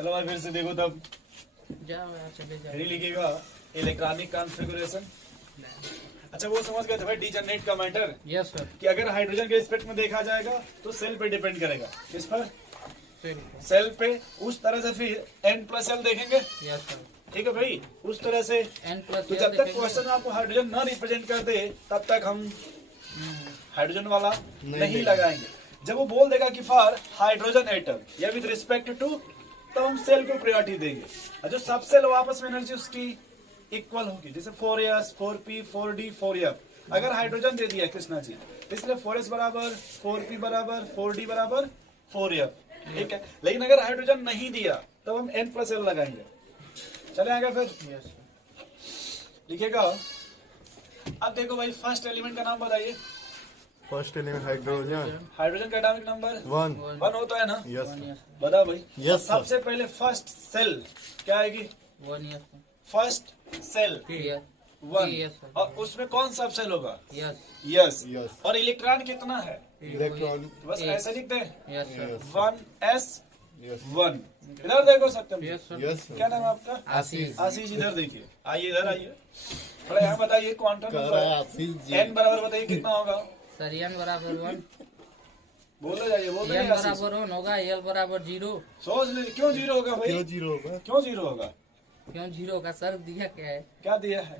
चलो भाई फिर से देखो तब जाओ यार, चले जाओ। फिर लिखिएगा इलेक्ट्रॉनिक कॉन्फ़िगरेशन। अच्छा वो समझ गए थे भाई डीजनरेट का मैटर यस सर। कि अगर हाइड्रोजन के एस्पेक्ट में देखा जाएगा तो सेल पे डिपेंड करेगा। किस पर? सेल। सेल पे। उस तरह से फिर n+l देखेंगे। Yes sir. ठीक है भाई, उस तरह से। n+l तो जब तक क्वेश्चन आपको हाइड्रोजन ना रिप्रेजेंट कर दे तब तक हम हाइड्रोजन वाला नहीं लगाएंगे। जब वो बोल देगा कि फॉर हाइड्रोजन एटम या विद रिस्पेक्ट टू, तब हम सेल को प्रायोरिटी देंगे। और जो सब सेल आपस में एनर्जी उसकी इक्वल होगी, जैसे 4s 4p 4d 4f। अगर हाइड्रोजन दे दिया कृष्णा जी, इसलिए 4s बराबर 4p बराबर 4d बराबर 4f। ठीक है, लेकिन अगर हाइड्रोजन नहीं दिया तब हम n+l लगाएंगे। चले आगे फिर यस सर। लिखिएगा। अब देखो भाई फर्स्ट एलिमेंट का नाम बताइए। First element hydrogen. हाइड्रोजन का एटॉमिक नंबर 1। 1 होता है ना? यस। बता भाई। Yes, sir. सबसे पहले फर्स्ट सेल क्या आएगी? 1 yes sir. First cell yes 1। yes, sir. और उसमें कौन सा सेल होगा? Yes yes. Yes. और इलेक्ट्रॉन कितना है? इलेक्ट्रॉन। बस एक। ऐसे लिख दे। Yes sir. 1s1। इधर देखो सत्यम। Yes sir. यस क्या नाम है आपका? आशीष। आशीष। इधर देखिए, आइए इधर आइए। थोड़ा यहाँ बताइए quantum number Ashish ji. n बराबर बताइए कितना होगा? सर n बराबर 1, बोलते जाइए, बोलते n जाइए आशीष। बराबर 1 होगा, l बराबर 0। सोच लीजिए क्यों जीरो होगा भाई? क्यों जीरो होगा? क्यों जीरो होगा? क्यों 0 होगा सर? दिया क्या है? क्या दिया है?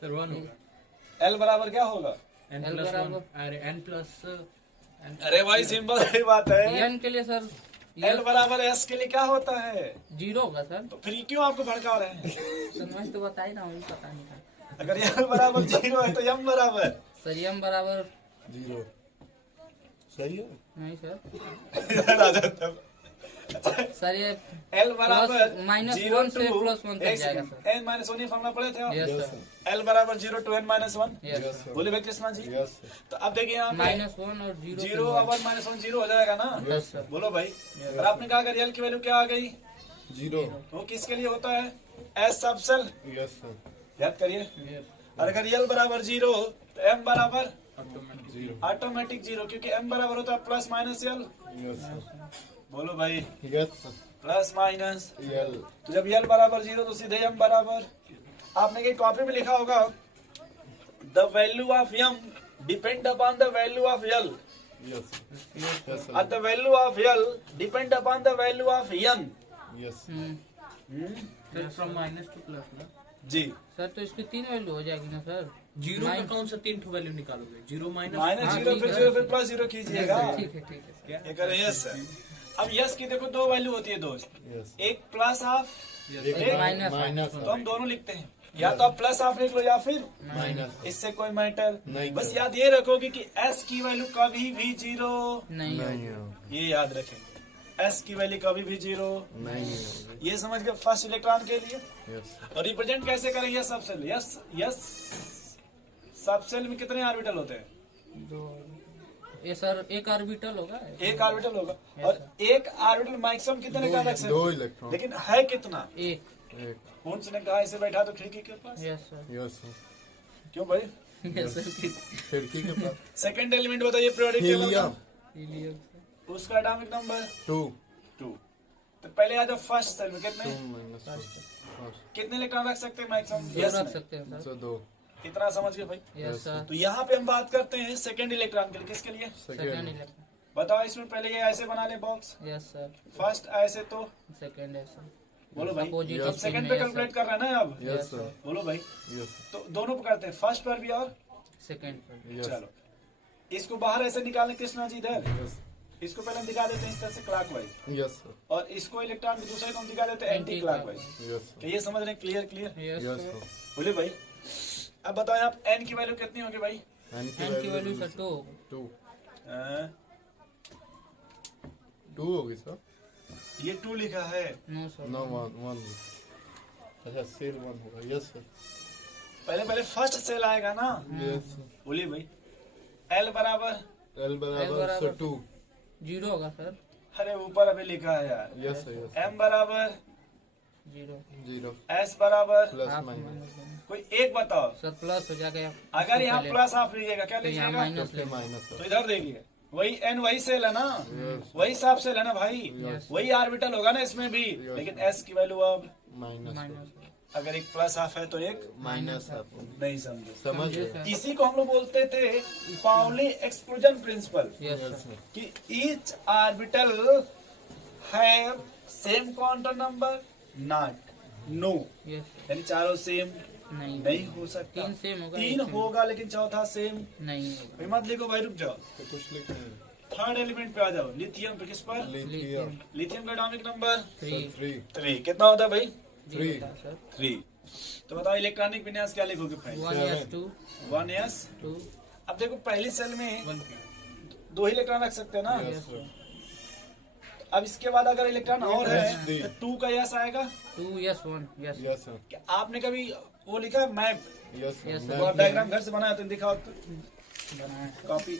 सर 1 होगा। L बराबर क्या होगा? L बराबर अरे n प्लस अरे भाई सिंपल ही बात है। n के लिए सर L बराबर S के लिए क्या होता है? 0 होगा सर। तो फिर क्यों आपको भड़का रहे हैं? सर मैं तो बता ही ना, मुझे पता नहीं था। अगर L बराबर 0 है तो M बराबर सर m बराबर जीरो। सही है। नहीं सर। अच्छा, सर ये L बराबर -1 से +1 तक जाएगा सर। n-1 ये फॉर्मूला पढ़े थे आप? Yes Yes, sir. sir. L बराबर 0 to n-1। Yes Yes, sir. sir. बोले भाई कृष्णा जी। Yes sir. तो अब देखिए यहाँ पे -1 और 0 0 और 1 -1 0 हो जाएगा ना? Yes sir. बोलो भाई। और आपने कहा अगर L की वैल्यू क्या आ गई जीरो। तो वो किसके लिए होता है? S सब सेल। Yes sir. याद करिए। और अगर L बराबर 0 तो M बराबर जीरो। ऑटोमेटिक 0, क्योंकि M बराबर होता है plus minus L। Yes sir. बोलो भाई। Yes sir. प्लस माइनस यल। तो जब L बराबर 0 तो सीधे M बराबर। आपने कहीं कॉपी में लिखा होगा the value of M depend upon the value of L yes. Yes और the value of L depend upon the value of M। Yes. Sir from minus two plus ना। जी। सर तो इसकी 3 वैल्यू हो जाएगी ना सर? जीरो का कौन सा 3 वैल्यू निकालोगे? जीरो माइनस माइनस 0 ठीक फिर है। 0 फिर प्लस 0 कीजिएगा। ठीक है ठीक है। ये करें यस सर। अब यस की देखो दो वैल्यू होती है दोस्त, यस। एक प्लस हाफ एक माइनस माइनस। तो हम दोनों लिखते हैं, या तो आप प्लस हाफ लिख लो या फिर माइनस। इससे कोई मैटर नहीं बस करता। याद ये रखोगे कि S की वैल्यू कभी भी 0 नहीं नहीं होगा। होगा। ये याद रखेंगे। S की वैल्यू कभी भी 0 नहीं होगा। ये समझ गए फर्स्ट इलेक्ट्रॉन के लिए। यस। और रिप्रेजेंट कैसे करेंगे सब सेल? यस यस सब सेल में कितने ऑर्बिटल होते हैं? 2 ये सर एक ऑर्बिटल होगा। एक ऑर्बिटल होगा। और एक ऑर्बिटल मैक्सिमम कितने का रख सकते दो हैं? इलेक्ट्रॉन। लेकिन है कितना? एक। एक। कौन ने कहा इसे बैठा तो खिड़की के पास? Yes sir. Yes sir. क्यों भाई? Yes sir. खिड़की के पास। सेकंड एलिमेंट बताइए पीरियोडिक टेबल हीलियम। का। हीलियम। उसका एटॉमिक नंबर 2। 2। तो पहले आ जाओ फर्स्ट सेल में कितने 2 माइनस कितने इलेक्ट्रॉन रख सकते हैं मैक्सिमम? 2 रख सकते हैं सर। 2। इतना समझ गए भाई? Yes sir. तो यहाँ पे हम बात करते हैं सेकंड इलेक्ट्रॉन के लिए। किसके लिए? Second second. इलेक्ट्रॉन। बताओ इसमें पहले ये ऐसे बना ले बॉक्स। Yes sir. फर्स्ट ऐसे तो सेकंड है सर। बोलो भाई। Opposite अब सेकंड चिन्ह पे है कैलकुलेट सर। कर रहे हैं ना अब? Yes sir. बोलो भाई। यस। तो दोनों पे करते हैं, फर्स्ट पर भी और सेकंड पर। यस। चलो इसको बाहर ऐसे निकालें कृष्णा जी इधर। यस। इसको पहले हम दिखा देते हैं इस तरह से क्लॉकवाइज, यस सर। और इसको इलेक्ट्रॉन को दूसरे को हम दिखा देते हैं एंटी क्लॉकवाइज। यस तो ये समझ रहे हैं? Clear clear. Yes yes sir. Sir. बोले भाई। अब बताओ आप एन की वैल्यू कितनी होगी भाई? एन एन की वैल्यू सर 2। 2। हाँ, 2 होगी सर। ये 2 लिखा है। No sir. नो 1। अच्छा सेल 1 होगा। Yes sir. पहले फर्स्ट सेल आएगा ना? यस। बोलिए भाई। एल बराबर एल बराबर सर 2। 0 होगा सर। अरे ऊपर अभी लिखा है यार। Yes sir. यस। एम बराबर 0। 0 एस बराबर प्लस हाफ माइनस। माइनस। कोई एक बताओ। सर प्लस हो जाएगा। अगर यहाँ प्लस आप लीजिएगा क्या तो यहाँ लीजिएगा? माइनस ले। माइनस तो सर। इधर देखिए वही एन वही सेल है ना, वही साफ सेल है ना भाई, वही ऑर्बिटल होगा ना इसमें भी। लेकिन एस की वैल्यू अब माइनस अगर एक प्लस हाफ है तो एक माइनस हाफ नहीं समझे। समझ गए? इसी को हम लोग बोलते थे Pauli exclusion principle, yes Yes, sir sir. कि each orbital have same quantum number not no, yes यानी चारों सेम नहीं नहीं हो सकता। तीन सेम होगा, तीन एक सेम। होगा लेकिन चौथा सेम नहीं होगा। भाई मत लिखो भाई, रुक जाओ। तो कुछ लिखेंगे। थर्ड एलिमेंट पे आ जाओ, लिथियम पे। किस पर? लिथियम लिथियम का एटॉमिक नंबर 3 3 कितना होता है भाई? 3 सर 3। तो बताओ इलेक्ट्रॉनिक विन्यास क्या लिखोगे पहले? 1s2 1s 2 अब देखो पहली सेल में 1 दो ही इलेक्ट्रॉन रख सकते हैं ना। यस सर अब इसके बाद अगर इलेक्ट्रॉन और है SD तो 2 का यस आएगा। 2s1 यस यस सर क्या आपने कभी वो लिखा है map? Yes Yes, sir sir. वो डायग्राम घर से बनाया तो दिखाओ बनाया कॉपी।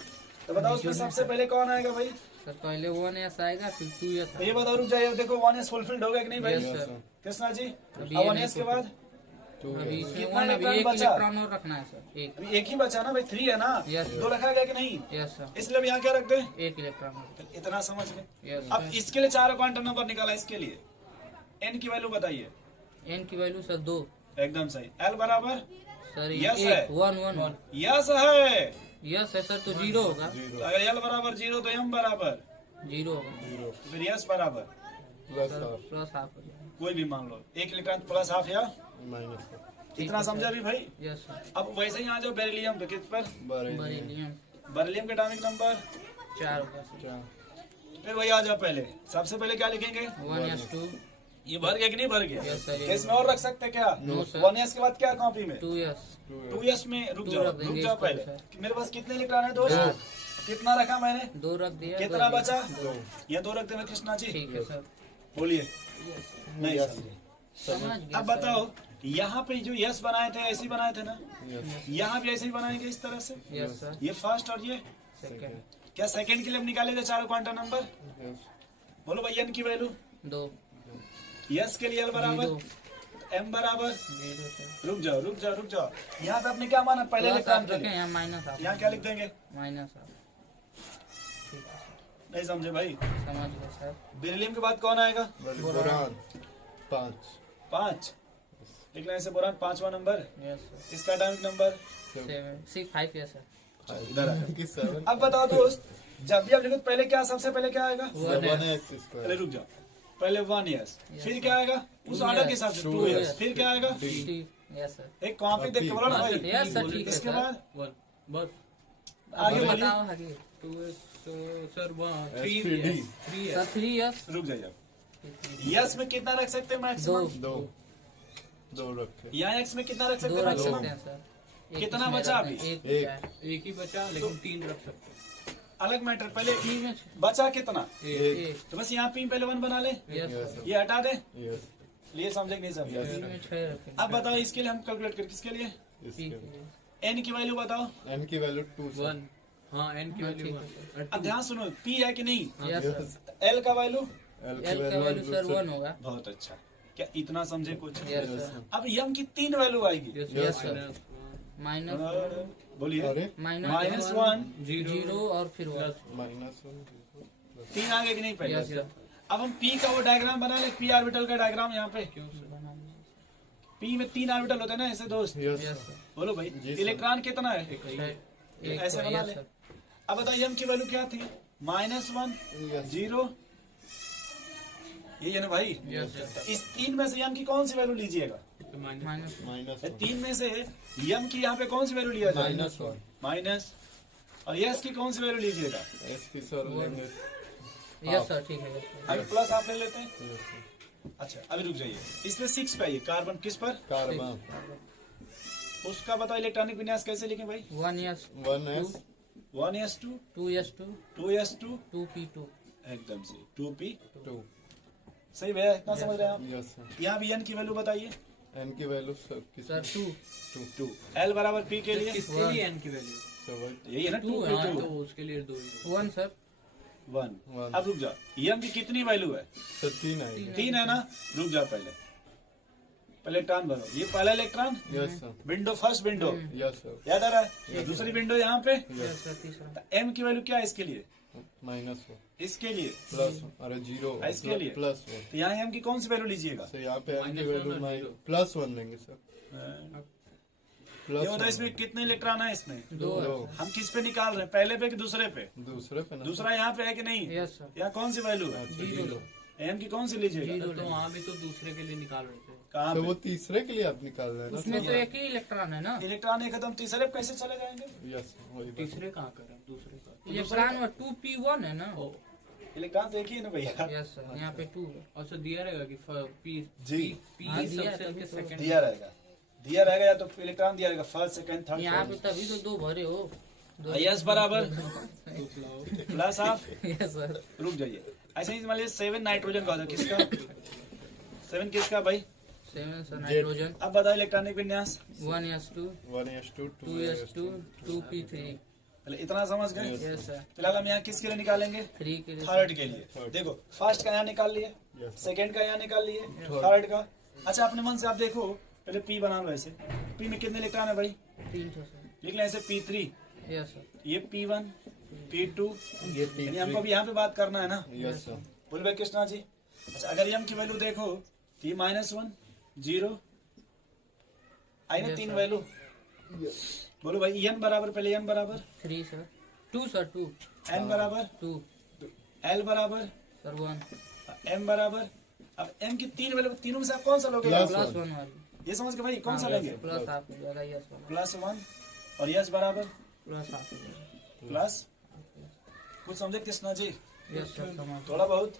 तो बताओ उसमें सबसे पहले कौन आएगा भाई? सर। पहले 1s आएगा फिर 2s तो ये बताओ, रुक जाइए, देखो 1s फुलफिल्ड हो गया कि नहीं भाई? Yes, sir. कृष्णा जी अभी अब ये 1s के नहीं बाद अभी इसमें कितना 1 अभी इलेक्ट्रॉन एक बचा? इलेक्ट्रॉन और रखना है सर। एक अभी एक ही बचा ना भाई, 3 है ना। Yes, sir. दो रखा गया कि नहीं? यस सर इसलिए अब यहाँ क्या रखते हैं? एक इलेक्ट्रॉन इतना समझ में। यस अब इसके लिए चारों क्वांटम नंबर निकाला, इसके लिए एन की वैल्यू बताइए। n की वैल्यू सर 2 एकदम सही। एल बराबर सर Yes, ये है। 1 1 यस है। यस है सर तो 0 होगा। तो अगर एल बराबर 0 तो एम बराबर 0 होगा 0 तो फिर यस बराबर plus sir half plus half हो जाएगा। कोई भी मान लो, एक इलेक्ट्रॉन प्लस हाफ या माइनस इतना समझा भी भाई। यस सर अब वैसे ही आ जाओ बेरिलियम पे। किस पर? बरेलियम बेरिलियम बेरिलियम का एटॉमिक नंबर 4 होगा सर। क्या फिर वही आ जाओ। पहले सबसे पहले क्या लिखेंगे? 1s2 ये भर गया कि नहीं भर गया? Yes, sir. इसमें और रख सकते हैं क्या? No, sir. 1s के बाद क्या कॉपी में? 2s 2s में रुक Two जाओ, रख रुक देंगे जाओ इसको, पहले। sir. मेरे पास कितने इलेक्ट्रॉन है दोस्त? चार। कितना रखा मैंने? 2 रख दिया कितना दो बचा? दिया। 2 ये 2 रखते हैं कृष्णा जी। ठीक है सर बोलिए। नहीं Yes. समझे। समझ गया अब सर। बताओ, यहाँ पे जो यस बनाए थे ऐसे ही बनाए थे ना, यस यहाँ भी ऐसे ही बनाएंगे इस तरह से। यस सर ये फर्स्ट और ये सेकंड क्या सेकंड के लिए हम निकाले थे चारों क्वांटम नंबर? यस बोलो भाई एन की वैल्यू। 2 यस के लिए एल बराबर 0 एम बराबर। 0 सर रुक जाओ रुक जाओ रुक जाओ, यहाँ पे आपने क्या माना? पहले प्लस इलेक्ट्रॉन आप के रखें लिए यहाँ माइनस आप यहाँ क्या लिख देंगे? माइनस आप ठीक है सर नहीं समझे भाई? समझ गए सर। बेरिलियम के बाद कौन आएगा? बोरान 5 5। लिखना है इसे बोरान, 5वां नंबर। यस सर इसका एटॉमिक नंबर 7 6 5 यस सर इधर आएगा। की 7 अब बताओ दोस्त, जब भी आप लिखो तो पहले क्या, सबसे पहले क्या आएगा? 1x पहले स्क्वायर रुक जाओ, पहले 1 यस, फिर क्या आएगा उस ऑर्डर के हिसाब से? 2 यस, फिर क्या आएगा? यस सर एक कॉपी देख के बोलो ना भाई। यस सर ठीक है इसके सर। बाद 1 बस आगे बोलिए। बताओ आगे 2s तो सर 3 SPD 3 सर 3 यस रुक जाइए। यस में कितना रख सकते हैं मैक्सिमम? 2 रखे यहाँ एक्स में कितना रख सकते 2 हैं रख मैक्सिमम? सकते हैं सर। एक कितना इसमें बचा रखना अभी? है, एक एक। बचा है। एक ही बचा लेकिन 3 रख सकते हैं। अलग मैटर। पहले तीन में बचा कितना? एक एक तो बस यहाँ पी पहले 1 बना ले, यस यस सर। ये हटा दे। यस ये समझे कि नहीं समझे? Yes. 3 में 6 रखेंगे अब बताओ इसके लिए हम कैलकुलेट कर, किसके लिए? पी इसके के लिए। एन की वैल्यू बताओ। n की वैल्यू 2 1 हाँ n की हाँ, वैल्यू ठीक 1 अब ध्यान सुनो, पी है कि नहीं? यस यस सर एल का वैल्यू l एल का वैल्यू सर 1 होगा बहुत अच्छा। क्या इतना समझे कुछ? यस Yes, सर अब यम की 3 वैल्यू आएगी। Yes, sir. माइनस बोलिए। माइनस -1 0 और फिर 1 -1 3 आ गए कि नहीं पहले? यस सर अब हम पी का वो डायग्राम बना ले, पी ऑर्बिटल का डायग्राम। यहाँ पे पी में 3 ऑर्बिटल होते हैं ना ऐसे दोस्त। यस यस सर बोलो भाई जी सर। इलेक्ट्रॉन कितना है? एक ऐसे बना यस ले। सर अब बताइए एम की वैल्यू क्या थी? -1 यस 0, ये है ना भाई। यस सर इस 3 में से एम की कौन सी वैल्यू लीजिएगा? माइनस -1 3 में से यम की यहाँ पे कौन सी वैल्यू लिया जाए? -1 माइनस। और यस की कौन सी वैल्यू लीजिएगा? s की सर लेंगे यस सर ठीक है यस सर। अभी प्लस आप ले लेते हैं। यस सर अच्छा अभी रुक जाइए, इसमें 6 पे आइए। कार्बन किस पर? कार्बन उसका बताओ इलेक्ट्रॉनिक विन्यास कैसे लिखें भाई? 1 yes 1s 1s2 2 yes 2 2s2 2p2 एकदम से 2p। 2 सही भैया, इतना समझ रहे हैं आप? यस सर यहाँ भी एन की वैल्यू बताइए। n की वैल्यू सर सर 2 2 एल बराबर पी के लिए किसके लिए n की वैल्यू यही है ना, 2 2 p हाँ 2 तो उसके लिए 2 1 सर 1। One. अब रुक जाओ, यम की कितनी वैल्यू है? सर 3 आएगी 3 है ना। रुक जाओ, पहले इलेक्ट्रॉन भरो। ये पहला electron yes sir window, first window yes sir याद आ रहा है? दूसरी विंडो यहाँ पे। यस सर तीसरा एम की वैल्यू क्या है इसके लिए? माइनस वन इसके लिए प्लस अरे जीरो इसके लिए? Plus one. तो यहाँ एम की कौन सी वैल्यू लीजिएगा? तो यहाँ पे एम की -1 और वैल्यू 0। प्लस वन लेंगे सर। ये बताओ प्लस इसमें कितने इलेक्ट्रॉन है इसमें? दो है। दो हम किस पे निकाल रहे हैं, पहले पे कि दूसरे पे? दूसरे पे ना दूसरा यहाँ पे है कि नहीं? Yes sir. यहाँ कौन सी वैल्यू है? अच्छा, जीरो। जीरो। एम की कौन सी लीजिएगा? तो वहाँ भी तो दूसरे के लिए निकाल रहे थे। कहाँ तो पे? वो तीसरे के लिए आप निकाल रहे हैं ना उसमें सर? तो एक ही इलेक्ट्रॉन है ना। इलेक्ट्रॉन एक खत्म, तीसरे पे कैसे चले जाएंगे? यस वही बात। तीसरे कहाँ करें दूसरे का? इलेक्ट्रॉन में 2p1 है ना। ओ इलेक्ट्रॉन तो एक ही है ना भैया? यस सर, यहाँ पे 2 है। अच्छा दिया रहेगा कि पी जी। पी हाँ, दिया सबसे तभी तो। सेकंड दिया रहेगा या तो इलेक्ट्रॉन दिया रहेगा फर्स्ट सेकंड थर्ड। यहाँ पे तभी तो 2 भरे हो। यस बराबर प्लस आप यस सर। रुक जाइए। ऐसे ही मान लीजिए 7 नाइट्रोजन का होता है, किसका? 7 किसका भाई? 7 सर नाइट्रोजन। अब बताओ इलेक्ट्रॉनिक विन्यास। 1s2 1s2 2s2 2p3। पहले इतना समझ गए। Yes sir. फिलहाल हम यहाँ किसके लिए निकालेंगे? 3 के लिए। थर्ड के लिए। देखो फर्स्ट का यहाँ निकाल लिए, Yes. सेकंड का यहाँ निकाल लिए, थर्ड का। अच्छा अपने मन से आप देखो, पहले पी बना लो ऐसे। पी में कितने इलेक्ट्रॉन है भाई? 3 सर। लिख लें ऐसे P3, यस सर। ये P1 P2, ये यानी हमको भी यहाँ पे बात करना है ना। Yes sir. बोल भाई कृष्णा जी। अच्छा अगर एम की वैल्यू देखो तो ये -1 0 आई ना, Yes, 3 sir. वैल्यू। बोलो भाई एन बराबर, पहले एन बराबर, 3 सर। 2 सर 2 एन बराबर, 2 एल बराबर, सर 1 एम बराबर। अब एम की 3 वैल्यू, तीनों में से आप कौन सा लोगे? Plus प्लस 1 वाली। ये समझ के भाई कौन सा हाँ, लेंगे? प्लस आप हो जाएगा यस वाला। +1 और यस बराबर प्लस आप हो जाएगा। प्लस। कुछ समझे कृष्णा जी? यस सर समझ। थोड़ा बहुत।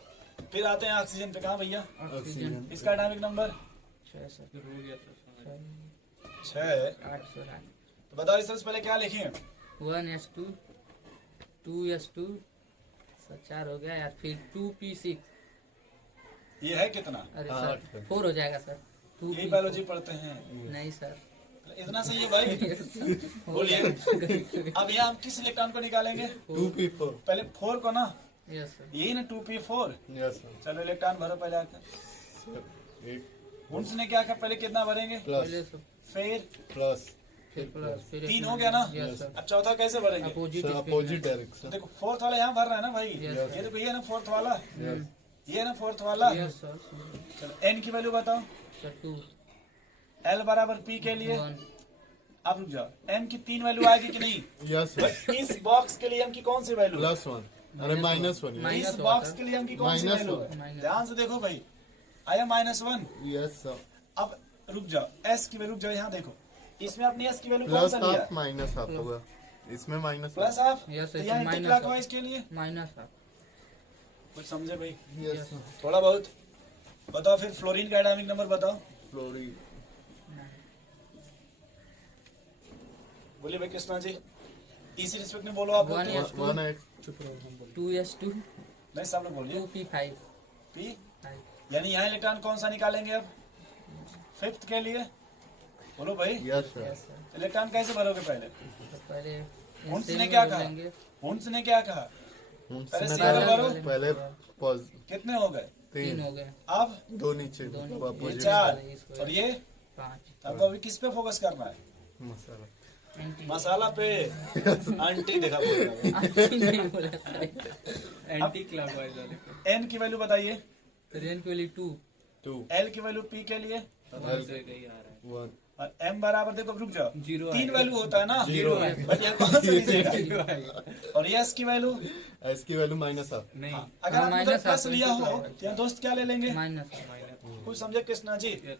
फिर आते हैं ऑक्सीजन पे। कहाँ भैया? ऑक्सीजन इसका एटॉमिक नंबर 6 सर। फिर हो गया था 6। 8 सर 8। तो बताओ इससे पहले क्या लिखे? 1s2 2s2 सर 4 हो गया यार। फिर 2p6। ये है कितना? अरे आठ सर है। 4 हो जाएगा सर। यही 2p बायोलॉजी पढ़ते हैं। नहीं सर। इतना सही है भाई। बोलिए अब यहाँ हम किस इलेक्ट्रॉन को निकालेंगे? 2p4 पहले 4 को ना, यस सर। यही ना 2p4। Yes sir. चलो इलेक्ट्रॉन भरो पहले आकर। 8 उन्स ने क्या कहा, पहले कितना भरेंगे? पहले प्लस सब फिर प्लस फिर प्लस फिर 3 हो गया ना। Yes sir. अब चौथा कैसे भरेंगे? Opposite opposite direction. देखो फोर्थ वाला यहाँ भर रहा है ना भाई। Yes, ये देखो ये ना फोर्थ वाला, यस ये ना फोर्थ वाला। Yes sir. चलो एन की वैल्यू बताओ। सर 2 एल बराबर पी के लिए 1 आप रुक जाओ। एम की 3 वैल्यू आएगी कि नहीं? Yes sir. इस बॉक्स के लिए एम की कौन सी वैल्यू? +1 अरे -1 इस minus बॉक्स होता। के लिए एम की कौन सी Minus वैल्यू? होता। Minus। ध्यान से देखो भाई, आया -1। Yes sir. अब रुक जाओ, एस की वैल्यू रुक जाओ, यहाँ देखो इसमें अपनी एस की वैल्यू कौन प्लस सा लिया? हाफ माइनस हाफ होगा इसमें माइनस प्लस हाफ। Yes, तो इसमें यहाँ minus क्लॉकवाइज के लिए माइनस हाफ। कुछ समझे भाई? Yes sir. थोड़ा बहुत बताओ। फिर फ्लोरीन का एटॉमिक नंबर बताओ। फ्लोरीन बोलिए भाई कृष्णा जी, इसी रिस्पेक्ट में बोलो आप लोग। 1s2 1x 2s2 नहीं सामने बोलिए। 2p5 पी यानी यहाँ इलेक्ट्रॉन कौन सा निकालेंगे अब? 5th के लिए बोलो भाई। Yes sir. Yes sir. Electron कैसे भरोगे पहले? तो पहले उन्स इनसे ने क्या ले कहा? लेंगे। उन्स ने क्या कहा? उसने पहले कहा सिंगल भरो। पहले पॉज कितने हो गए? 3 हो गए। अब दो नीचे दो नीचे। ये अपोजिट 4 और ये 5 अब अभी किस पे फोकस करना है? मसाला मसाला पे। आंटी देखा बोल रहा नहीं बोला सर। एंटी क्लॉकवाइज वाले एन की वैल्यू बताइए। तो रेन के लिए 2 2 एल की वैल्यू पी के लिए 1 से गई आ रहा 1 और एम बराबर देखो रुक जाओ, Zero 3 आएगा। वैल्यू होता है ना। Zero आएगा। बट यहाँ कौन सा लीजिएगा? है और यस की वैल्यू एस की वैल्यू माइनस हाफ नहीं अगर आप minus उधर प्लस आप लिया तो हो तो यहाँ दोस्त क्या ले लेंगे? माइनस कुछ समझे कृष्णा जी? ये-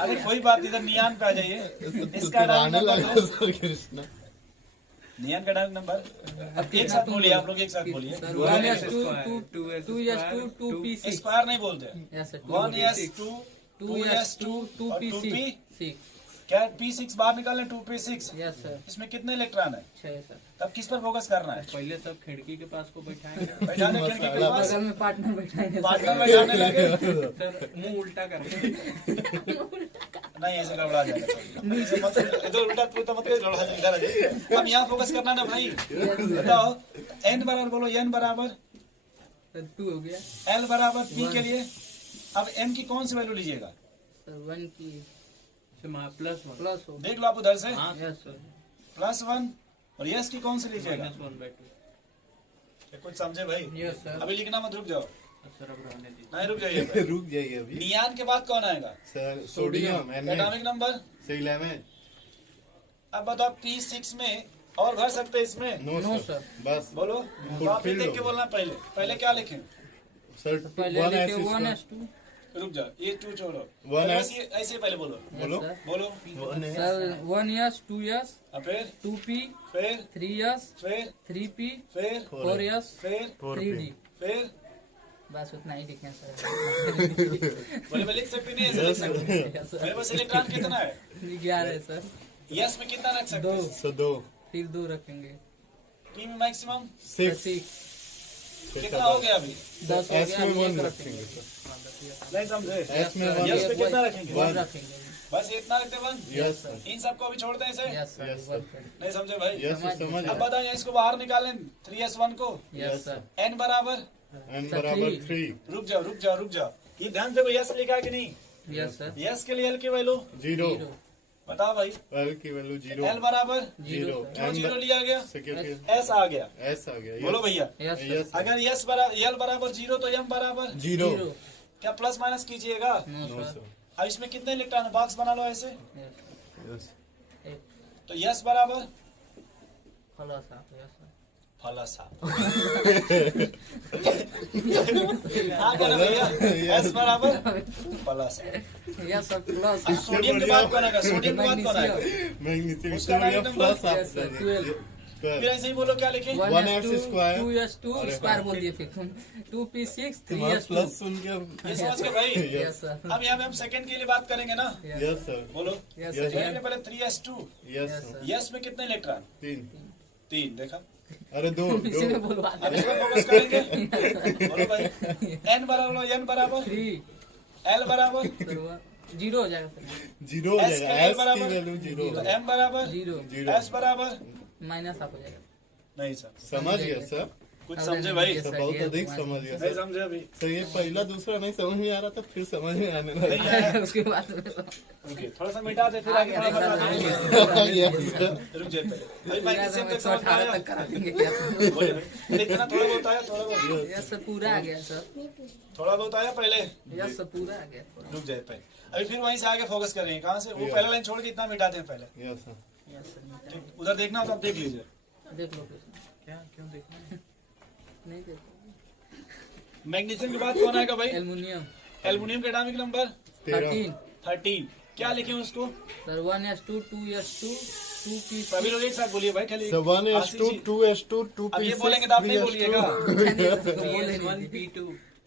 अरे कोई बात नहीं, इधर नियान पे आ जाइए। इसका आने डायरेक्ट लगा नंबर सर कृष्णा नियान का डायरेक्ट नंबर। अब एक साथ बोलिए, आप लोग एक साथ बोलिए। 1s2 2s2 2p6 स्क्वायर नहीं बोलते। यस सर 1s2 2s2 और 2p। 2p6 क्या P6 बाहर निकालने? 2p6। यस सर इसमें कितने इलेक्ट्रॉन है? 6 सर। तब किस पर फोकस करना है? पहले सब खिड़की के पास को बैठाएंगे बैठाने खिड़की के पास बगल में पार्टनर बैठाएंगे सर। पार्टनर बैठाने लगे। सर मुंह उल्टा करके नहीं ऐसे गड़बड़ा जाएगा। ऐसे मत, इधर उल्टा पुल्टा मत करिए, गड़बड़ा जाएगा। इधर आ जाइए। अब यहाँ फोकस करना ना भाई। बताओ n बराबर बोलो, n बराबर सर 2 हो गया l बराबर p के लिए। अब m की कौन सी वैल्यू लीजिएगा? सर 1 की +1 प्लस हो देख लो आप उधर से। हाँ यस सर +1 और यस की कौन सी लीजिएगा? -1/2। क्या कुछ समझे भाई? Yes sir. अभी लिखना मत, रुक जाओ। सर अब रहने दीजिए। नहीं रुक जाइए भाई। रुक जाइए अभी नियान के बाद कौन आएगा? सर। Sodium atomic number. से 11। अब बताओ P6 में और भर सकते हैं इसमें? No no sir sir. बस बोलो। तो आप ये देख के बोलना पहले। पहले क्या लिखें? सर पहले 1 लिखे S 1s2। रुक जाओ, ये 2 छोड़ो। 1 बस S ये ऐसे पहले बोलो। बोलो। सर। बोलो। 1 S सर 1s 2s अब फिर 2p फिर 3s फिर 3p फिर 4s फिर 3d। फिर बस उतना ही लिखे सर। बोले मैं लिख सकते नहीं, ऐसे लिख सकते। Yes sir. मेरे पास इलेक्ट्रॉन कितना है? 11 है सर। यस में कितना रख सकते 2 हैं? सो 2 फिर 2 रखेंगे। P में मैक्सिमम 6 कितना हो गया अभी? 10 हो S गया। में अभी 1 एक रखेंगे रखेंगे। सर। नहीं समझे? S में 1 यस में कितना रखेंगे? 1 रखेंगे। बस इतना रखते 1। यस सर इन सबको अभी छोड़ दें इसे। Yes sir. Yes, sir. नहीं समझे भाई? यस सर समझ अब बताइए इसको बाहर निकालें 3s1 को। Yes sir. n बराबर, n सर, बराबर 3। 3 रुक जाओ रुक जाओ रुक जाओ, ये ध्यान से यस लिखा है कि नहीं? Yes sir. यस के लिए l की वैल्यू 0 0 बताओ भाई। l की वैल्यू 0 l बराबर 0 जो 0 लिया गया सेकंड s आ गया। S आ गया बोलो भैया। Yes sir. यस अगर s बराबर l बराबर 0 तो m बराबर 0 क्या प्लस माइनस कीजिएगा? No no sir. सर अब इसमें कितने इलेक्ट्रॉन? बॉक्स बना लो ऐसे। यस। यस एक तो यस बराबर फला साफ। Yes sir. फलसा हाँ क्या ना भैया? s बराबर प्लस। Yes sir plus. अब सोडियम के बाद कौन आएगा? सोडियम के बाद कौन आएगा? मैग्नीशियम उसका इससे बढ़िया डायरेक्ट प्लस आप Yes, sir, कर 12 दीजिए। फिर ऐसे ही बोलो, क्या लिखें? 1s square। 2s2 अरे स्क्वायर बाप। बोल दिए फिर तुम। 2p6 तुम्हारा 3s2। प्लस सुन के ये समझ के भाई? Yes sir. अब यहाँ पे हम सेकंड के लिए बात करेंगे ना। यस सर बोलो। Yes Yes, sir. पहले पहले 3s2 yes Yes, sir sir. Yes में कितने इलेक्ट्रॉन? 3 3 देखा। अरे 2 इसी में 2 बोलवा अब इसमें फोकस करेंगे। बोलो भाई। n बराबर n बराबर 3 l बराबर 0 हो जाएगा सर। 0 हो s जाएगा का l S की बराबर वैल्यू 0 तो m बराबर 0 0 s बराबर माइनस आप हो जाएगा। नहीं सर, समझ गया सर कुछ समझे भाई? सर बहुत अधिक समझ गया नहीं सर समझे अभी? सर ये पहला दूसरा नहीं समझ में आ रहा था फिर समझ में आने लगा नहीं आया। उसके बाद में तो रुकिए, थोड़ा सा मिटा दे फिर आगे थोड़ा बता देंगे। Yes, sir. रुक जाए पहले। अभी मैग्नीशियम तक समझ में 118 आया? तक करा देंगे क्या? बोलिए भाई। इतना थोड़ा बहुत आया? थोड़ा बहुत यस सर पूरा आ गया सर। थोड़ा बहुत आया पहले? यस सर पूरा आ गया। रुक जाए पहले। अभी फिर वहीं से आगे फोकस करेंगे। कहाँ से? वो पहला लाइन छोड़ के इतना मिटाते हैं पहले। यस सर यस सर ठीक, उधर देखना हो तो आप देख लीजिए। देख लो फिर। क्या क्यों देखना? नहीं देखो। मैग्नीशियम के बाद कौन आएगा भाई? एल्युमिनियम एल्युमिनियम का एटॉमिक नंबर 13 13। क्या लिखे उसको? सर 1s2 2s2 2p सभी लोग एक साथ बोलिए भाई खाली। Sir 1s2 Ashish ji, 2s2 अब ये 2p6 बोलेंगे तो आप नहीं बोलिएगा। 1p2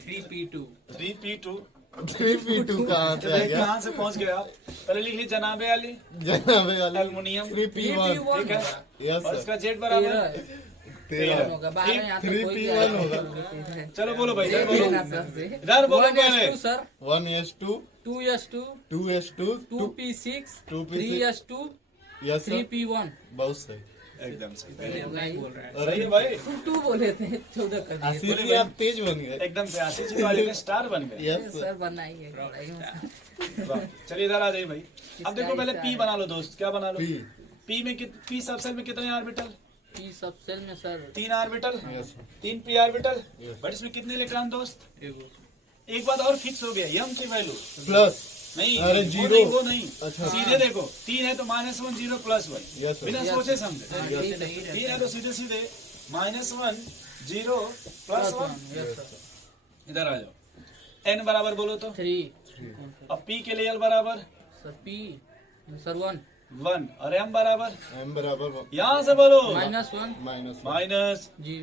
3p2 3p2 3p2 कहाँ से आ गया कहाँ से पहुँच गए आप? पहले लिख लीजिए जनाबे अली जनाबे वाले एल्युमिनियम। 3p1 ठीक है, यस और सर इसका जेड बराबर 13 होगा 12 यहाँ तक कोई 3p1 होगा चलो बोलो भाई, ये इधर बोलो। लेना सर से। इधर बोलो पहले। 1s2 sir 1s2 2s2 2s2 2p6 2p6 3s2 yes sir 3p1 बहुत सही एकदम सही, नहीं बोल रहा है। सही है भाई, 2 बोले थे 14 कर दिए। आशीष जी आप तेज बन गए एकदम से। आशीष जी वाले में स्टार बन गए। यस सर सर बनाइए पढ़ाई में। वाह। चलिए इधर आ जाइए भाई। अब देखो पहले पी बना लो दोस्त। क्या बना लो? P पी में पी सबसेल में कितने ऑर्बिटल? ई सब सेल में sir 3 orbital, yes sir 3 P orbital. Yes. But इसमें कितने इलेक्ट्रॉन दोस्त? एगो एक बात और फिक्स हो गया, यम की वैल्यू प्लस नहीं। अरे, वो जीरो। नहीं, वो नहीं। अच्छा। सीधे देखो, 3 है तो -1 0 +1 यस सर बिना Yes. सोचे समझे। ठीक है 3 है तो सीधे सीधे -1 0 +1। यस सर इधर आ जाओ। n बराबर बोलो तो। 3 अब p के लिए l बराबर सर p सर 1 1 और m बराबर m बराबर यहाँ से बोलो -1 माइनस माइनस जी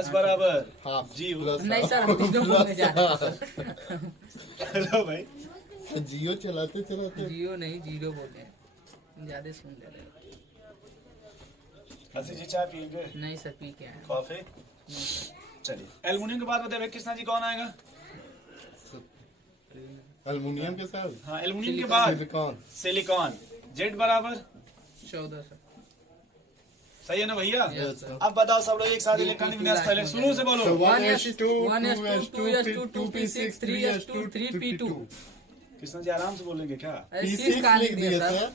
s बराबर हाफ जी प्लस नहीं सर हम तीनों बोलने जा रहे हैं सर। हेलो भाई। जियो चलाते चलाते जियो नहीं जीरो बोले हैं। ज्यादा सुन ले रहे हैं। आशीष जी चाय पियेंगे? नहीं सर पी के आए कॉफी? चलिए एल्युमिनियम के बाद बताइए कृष्णा जी कौन आएगा? एल्युमिनियम के साथ हाँ एल्युमिनियम के बाद सिलिकॉन सिलिकॉन। जेड बराबर 14 सर सही है ना भैया? यस सर अब बताओ सब लोग एक साथ इलेक्ट्रॉनिक विन्यास पहले शुरू से बोलो। 1s2 1s2 2s2 2p6 3s2 3p2 Krishna ji आराम से बोलेंगे क्या? अरे P6 6 कहाँ लिख लिख दिए दिया सर सर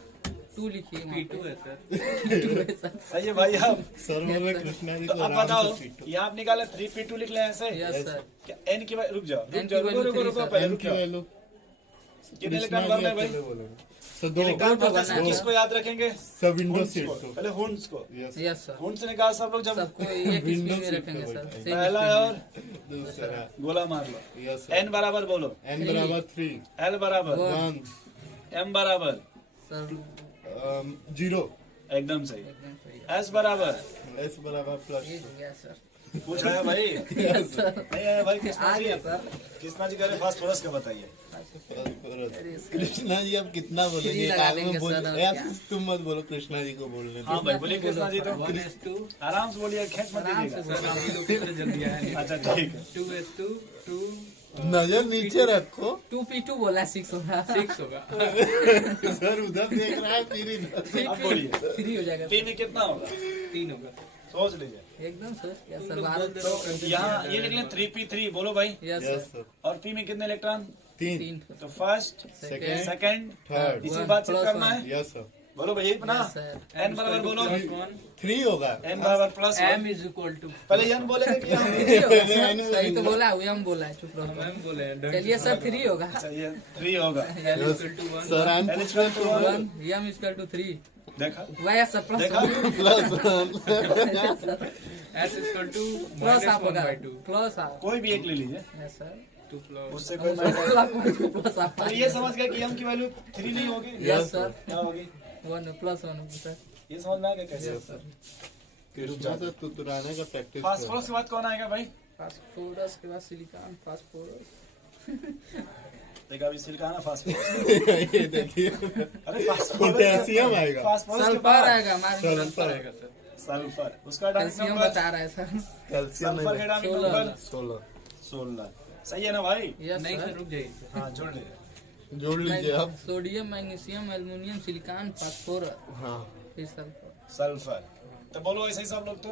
2 लिखिए वहाँ P2 है सर। पे। 2 है सर। सही है भाई। अब सर बोले कृष्णा जी तो को अब राम बताओ, से पीटो। यहाँ आप निकाले 3p2 लिख ले ऐसे। Yes sir. क्या n की वैल्यू, रुक जाओ N की value रुको 3 रुको सर। पहले एन रुक की जाओ। वैल्यू कितने कृष्णा इलेक्ट्रॉन जी भरना है भाई? अकेले बोलेंगे सर दो इलेक्ट्रॉन दो भरना भरना है, है। किसको याद रखेंगे? सब विंडो हुंस सीट को, को पहले हुंस को। Yes yes sir. हुंस से निकाल सब लोग जब सबको एक स्पीड Windows में सीट रखेंगे पे सर। बैठेंगे। सेम पहला स्पीड और में। दूसरा गोला मार लो। यस n बराबर बोलो, एन बराबर 3 l बराबर, 1 m बराबर, सर 0 एकदम सही, एकदम सही है। s बराबर। एस बराबर प्लस ये हो गया सर। पूछ रहा है भाई? Yes sir. नहीं आया भाई? कृष्णा आ जी, गया सर। कृष्णा जी कह रहे फास्फोरस का बताइए। कृष्णा जी अब कितना बोलेंगे? फ्री लगा आगे में देंगे बोल सर, और यार क्या? तुम मत बोलो, कृष्णा जी को बोलने दो। हाँ भाई बोलिए कृष्णा जी, तो 1s2 आराम से बोलिए, खेच मत आराम दीजिएगा। से सर आप लोग की तरह जल्दी आया अच्छा ठीक है। 2s2 2 नजर नीचे रखो 2p2 बोला 6 होगा। 6 होगा। सर उधर देख रहा है फिर इधर। अब बोलिए 3 हो जाएगा। p में कितना होगा? 3 होगा। सोच लीजिए। एकदम सर। यस तुम सर। लोग 12 बोल दे रहे हो। यहाँ ये लिख लें 3p3, बोलो भाई। Yes yes sir. सर और p में कितने इलेक्ट्रॉन? 3 3 तो फर्स्ट, सेकंड सेकंड, थर्ड इसी One बात से plus करना one. है। यस सर बोलो भाई यही ना। Yes sir. n बराबर बोलो, +1 3 होगा n बराबर plus m is equal to पहले n बोलेंगे कि हम? 3 होगा सर। सही तो बोला, वो हम बोला है, चुप रहो। हम बोले हैं चलिए सर 3 होगा। अच्छा ये 3 होगा। l is equal to 1 sir N n equal to 1, 1 m इक्वल टू 3 देखा वाई सर प्लस देखा? Plus s is equal to plus आप होगा -1/2 प्लस आप। कोई भी एक ले लीजिए, यस सर। 2 plus उससे कोई फर्क प्लस आप। तो ये समझ गया कि m की वैल्यू 3 नहीं होगी, यस सर। क्या होगी? 1 प्लस 1 होगा सर। ये समझ में आ गया कैसे? Yes sir. कृष्णा से तुतुराने का प्रैक्टिस फास्फोरस के बाद कौन आएगा भाई? फास्फोरस के बाद सिलिकॉन, फास्फोरस। देखा अभी सिलिकॉन फास्फोरस। ये देखिए अरे फास्फोरस पोटेशियम आएगा फास्फोरस के सल्फर बाद आएगा हमारे। सल्फर आएगा सर। सल्फर, उसका एटॉमिक कैल्शियम नंबर, बता रहा है सर। कैल्शियम सल्फर का एटॉमिक 16 नंबर 16 16। सही है ना भाई? यस नहीं सर सर। रुक जाइए। हाँ जोड़ लीजिए। जोड़ लीजिए आप sodium, magnesium, aluminium, silicon, phosphorus, हाँ फिर सल्फर। सल्फर, तो बोलो ऐसे ही सब लोग तो।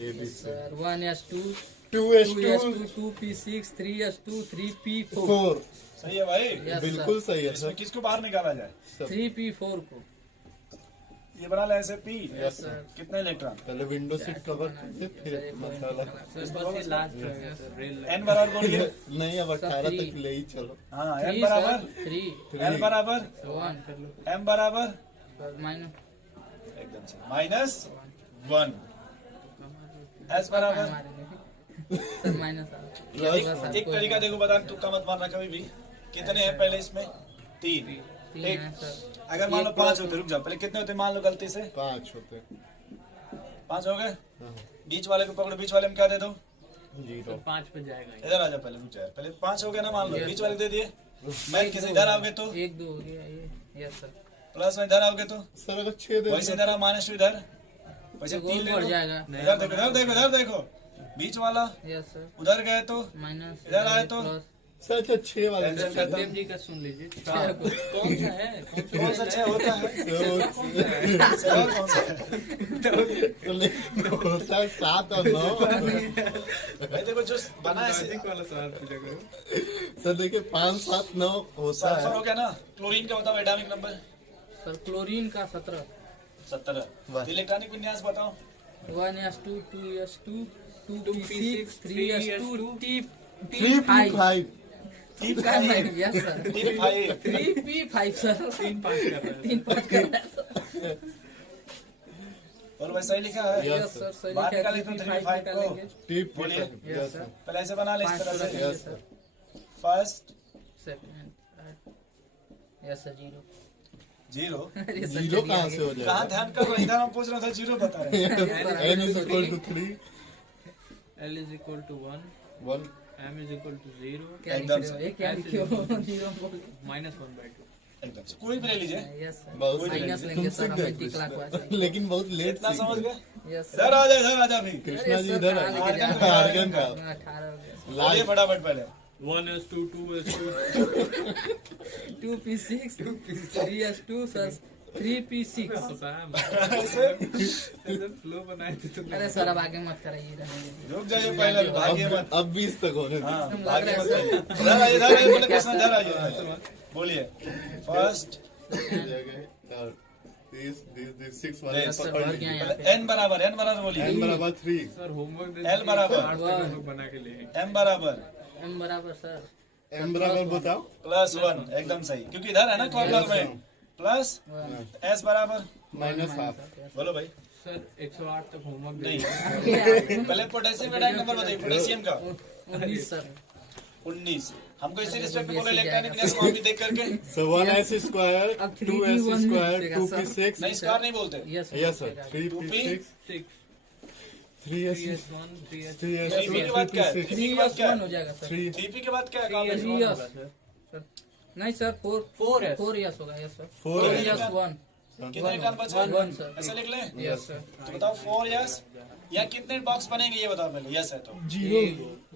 ये भी sir 1s2 2s2 2s2 2p6 3s2 3p4 4 सही है भाई? यस बिल्कुल सर। सही है इसमें सर किसको बाहर निकाला जाए? 3p4 को। ये बना ले ऐसे p, यस सर। कितने इलेक्ट्रॉन? पहले विंडो सीट कवर करके फिर मसाला सर बस ये लास्ट रहेगा सर रेल n बराबर बोलिए। नहीं अब 18 तक ले ही चलो हाँ 3 n बराबर, सर 3 l बराबर, 1 कर लो। m बराबर, माइनस एकदम से -1, s बराबर। सर माइनस प्लस एक तरीका देखो बता, तुक्का मत मारना कभी भी। कितने हैं पहले इसमें? 3। 3 एक। है सर। अगर मान लो 5 होते, रुक जाओ, पहले कितने होते मान लो गलती से? 5 होते 5 हो गए। हाँ, बीच वाले को पकड़ो, बीच वाले में क्या दे दो? 0 5 पे जाएगा ये। इधर आ जाओ, पहले रुक जाओ, पहले 5 हो गए ना मान लो, Yes, बीच sir. वाले दे दिए। मैं किसी इधर आओगे तो 1 2 हो गया ये। Yes sir. प्लस में इधर आओगे तो सर अगर 6 दे वैसे इधर आओ, माइनस इधर, वैसे तो 3 गोल ले बढ़ लो। जाएगा। इधर देखो, इधर देखो, इधर देखो, बीच वाला यस सर। उधर गए तो माइनस इधर आए तो? प्लस सर अच्छा 6 वाले टेंशन सर खत्म। देव जी का सुन लीजिए। छह को। कौन सा है कौन सा 6 होता है? तो और कौन सा है? लेकिन होता है 7 और 9 भाई देखो जो बना है लॉजिक वाला सवाल पूछा करो। सर देखिए 5 7 9 होता सल्फर है हो गया ना। क्लोरीन का बताओ एटॉमिक नंबर? सर क्लोरीन का 17 17। वाह। इलेक्ट्रॉनिक विन्यास बताओ? 1s2 2s2 2p6 3s2 3p5 3 yes sir. 3 5 3p5 sir. 3 5 कर रहा है। 3 5 कर रहा है सर। और वैसा ही लिखा है। Yes, यस सर सही बाहर लिखा है, निकालें तो 3p5 3p5 को। निकालेंगे। टिप बोलिए। यस सर पहले ऐसे बना ले इस 5 तरह से। करेंगे Yes, sir. First second third. Yes sir 0 zero. अरे सर, 0 चलिए कहाँ आगे। से हो कहाँ जाएगा ध्यान कर रहे हो? इधर हम पूछ रहे थे, जीरो बता रहे हैं। n is equal to 3 L is equal to 1 1 M is equal to 0 क्या लिख एकदम रहे हो? से। ये क्या लिखे हो? 0 बोल। -1/2 एकदम से कोई भी ले लीजिए। Yes sir. बहुत माइनस लेंगे तुम सर सीख हमें गए टिकला को कृष्णा। लेकिन बहुत लेट इतना सीख समझ गए गए? यस इधर आ जा, इधर आ जा भी। कृष्णा जी इधर कहाँ लेके जा आर्गन रहे हैं? आर्गन का 18 हो गया सर। बोलिए फटाफट पहले। 1s2 2s2 2p6 3s2 sir 3p6 ऐसे फ्लो बनाए थे तो अरे सर अब आगे मत कराइए रहने दीजिए। रुक जाइए पहले, भागिए मत। अब 20 तक होने दो हाँ, लग भागिए रहा मत। है इधर आइए, इधर आइए, बोले कृष्ण इधर आइए। बोलिए फर्स्ट, जगह this 6 वाले Yes, सर पकड़ भर गया लीजिए। यहाँ पे। n बराबर बोलिए। n बराबर 3 सर होमवर्क दे L बराबर। आठ तक हम लोग बना के लिए m बराबर m बराबर सर m बराबर बताओ +1 एकदम सही, क्योंकि इधर है ना कॉर्नर में प्लस s बराबर -हाफ। बोलो भाई। सर 108 तक होमवर्क दे नहीं पहले पोटेशियम का डायरेक्ट नंबर बताइए, पोटेशियम का 19 सर 19। हमको इसी रिस्पेक्ट में बोलो इलेक्ट्रॉनिक नेस को भी देख करके। So 1s square, अब 2s 3p1 square, मिलेगा, 2p6, नहीं स्क्वायर नहीं बोलते। Yes yes sir, 3p6, 6 3s, 3s1 3s 3s, 3p के बाद क्या है? 2p6, 3p के बाद क्या 1 है? हो जाएगा सर 3, 3p के बाद क्या है? कहाँ पे? 3 यस सर नहीं सर 4 यस होगा यस सर 4 4 यस 1 कितने टर्न बचा? 1 सर ऐसे लिख लें? यस सर तो बताओ 4 यस या कितने बॉक्स बनेंगे ये बताओ पहले। यस है तो 0,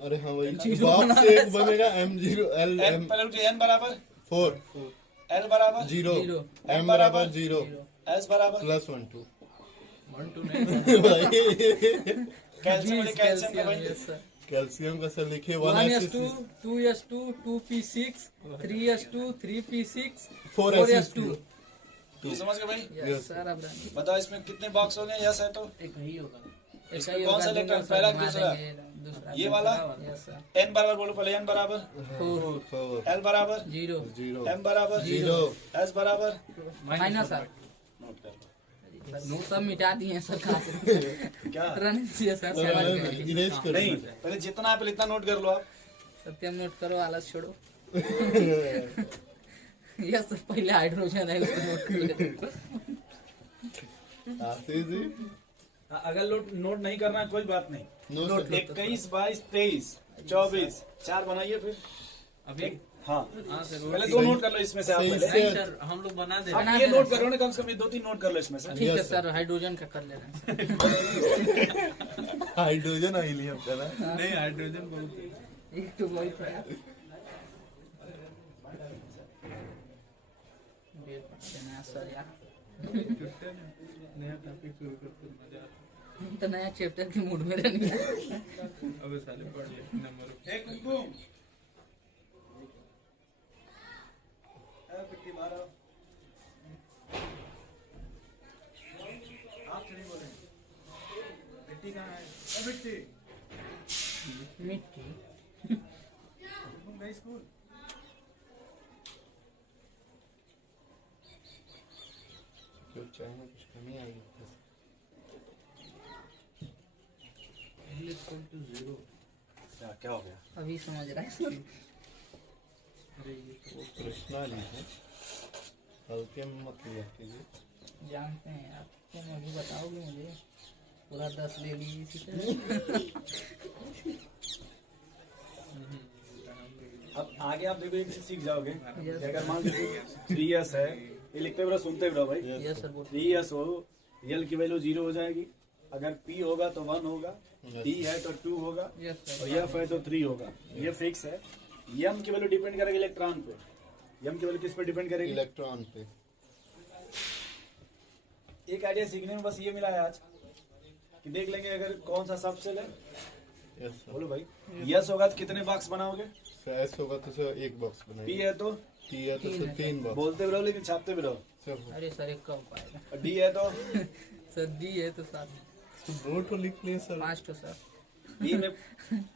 अरे हाँ वही जीरो बॉक्स बनाना से है एक बनेगा m0, l, n m, पहले उनके n बराबर 4, l बराबर 0, Zero. m बराबर 0, s बराबर +1 2 1 2 नहीं कैल्शियम वाले कैल्शियम का भाई यस सर कैल्शियम का सर लिखिए 1s2 1s 2s2 2p6 3s2 3p6 4s2 ये समझ गए भाई। यस सर अब रन बताओ इसमें कितने बॉक्स हो गए? यस है तो एक ही होगा इसमें कौन सा इलेक्ट्रॉन? पहला कि दूसरा? ये वाला? यस सर n बराबर बोलो पहले। n बराबर 4 l बराबर 0 0 m बराबर 0 s बराबर माइनस सर नोट कर लो। सब मिटा दिए सर कहाँ से क्या रन दिए सर समझ गए इरेज कर नहीं, पहले जितना है पहले इतना नोट कर लो आप। सत्यम नोट करो आलस छोड़ो यस सर पहले हाइड्रोजन है उसको नोट कर लेते आशीष जी अगर नोट नहीं करना है कोई बात नहीं। नो नोट सर 21 22 23 24 4 बनाइए फिर। अभी हाँ हाँ सर पहले 2 नोट कर लो इसमें से आप सही पहले। से। नहीं सर हम लोग बना दे आप ये नोट कर लो ना, कम से कम 2-3 नोट कर लो इसमें से। ठीक है Yes, सर हाइड्रोजन का कर ले रहे हैं हाइड्रोजन हीलियम का ना नहीं हाइड्रोजन बहुत एक तो वही था नया सर यार चुटते हैं नया टॉपिक शुरू करते हैं, मजा आता हम तो नया चैप्टर के मूड में रहने है। अबे साले पढ़ ले नंबर एक कुमकुम पिट्टी मारो। आप नहीं बोले पिट्टी कहाँ है? पिट्टी मिट्टी तुम गई स्कूल? क्यों चाय में कुछ कमी आ गई इक्वल टू 0 क्या हो गया? अभी समझ रहा है अरे ये तो कृष्णा जी है हल्के में मत लिया कीजिए जानते हैं आप तुम अभी बताओगे मुझे पूरा 10 ले ली इसी तरह अब आगे आप देखो एक चीज सीख जाओगे। Yes. कि अगर मान लीजिए 3s है, ये लिखते हुए सुनते भी रहो भाई। यस सर बोल 3s हो, l की वैल्यू 0 हो जाएगी। अगर p होगा तो 1 होगा, d है तो 2 होगा यस सर और f है तो 3 होगा। ये फिक्स है। m की वैल्यू डिपेंड करेगी इलेक्ट्रॉन पे। m की वैल्यू किस पे डिपेंड करेगी? इलेक्ट्रॉन पे एक आइडिया सीखने में बस ये मिला है आज कि देख लेंगे अगर कौन सा सब सेल है। यस सर बोलो भाई। यस होगा तो कितने बॉक्स बनाओगे? एस होगा तो सर एक बॉक्स p बनाइए है तो टी है तो सर 3 बॉक्स बोलते भी रहो लेकिन छापते भी रहो। सब अरे सर एक कब पाएगा और d है तो सर दी है तो 7 दो तो लिख लिए सर 5 तो सर p में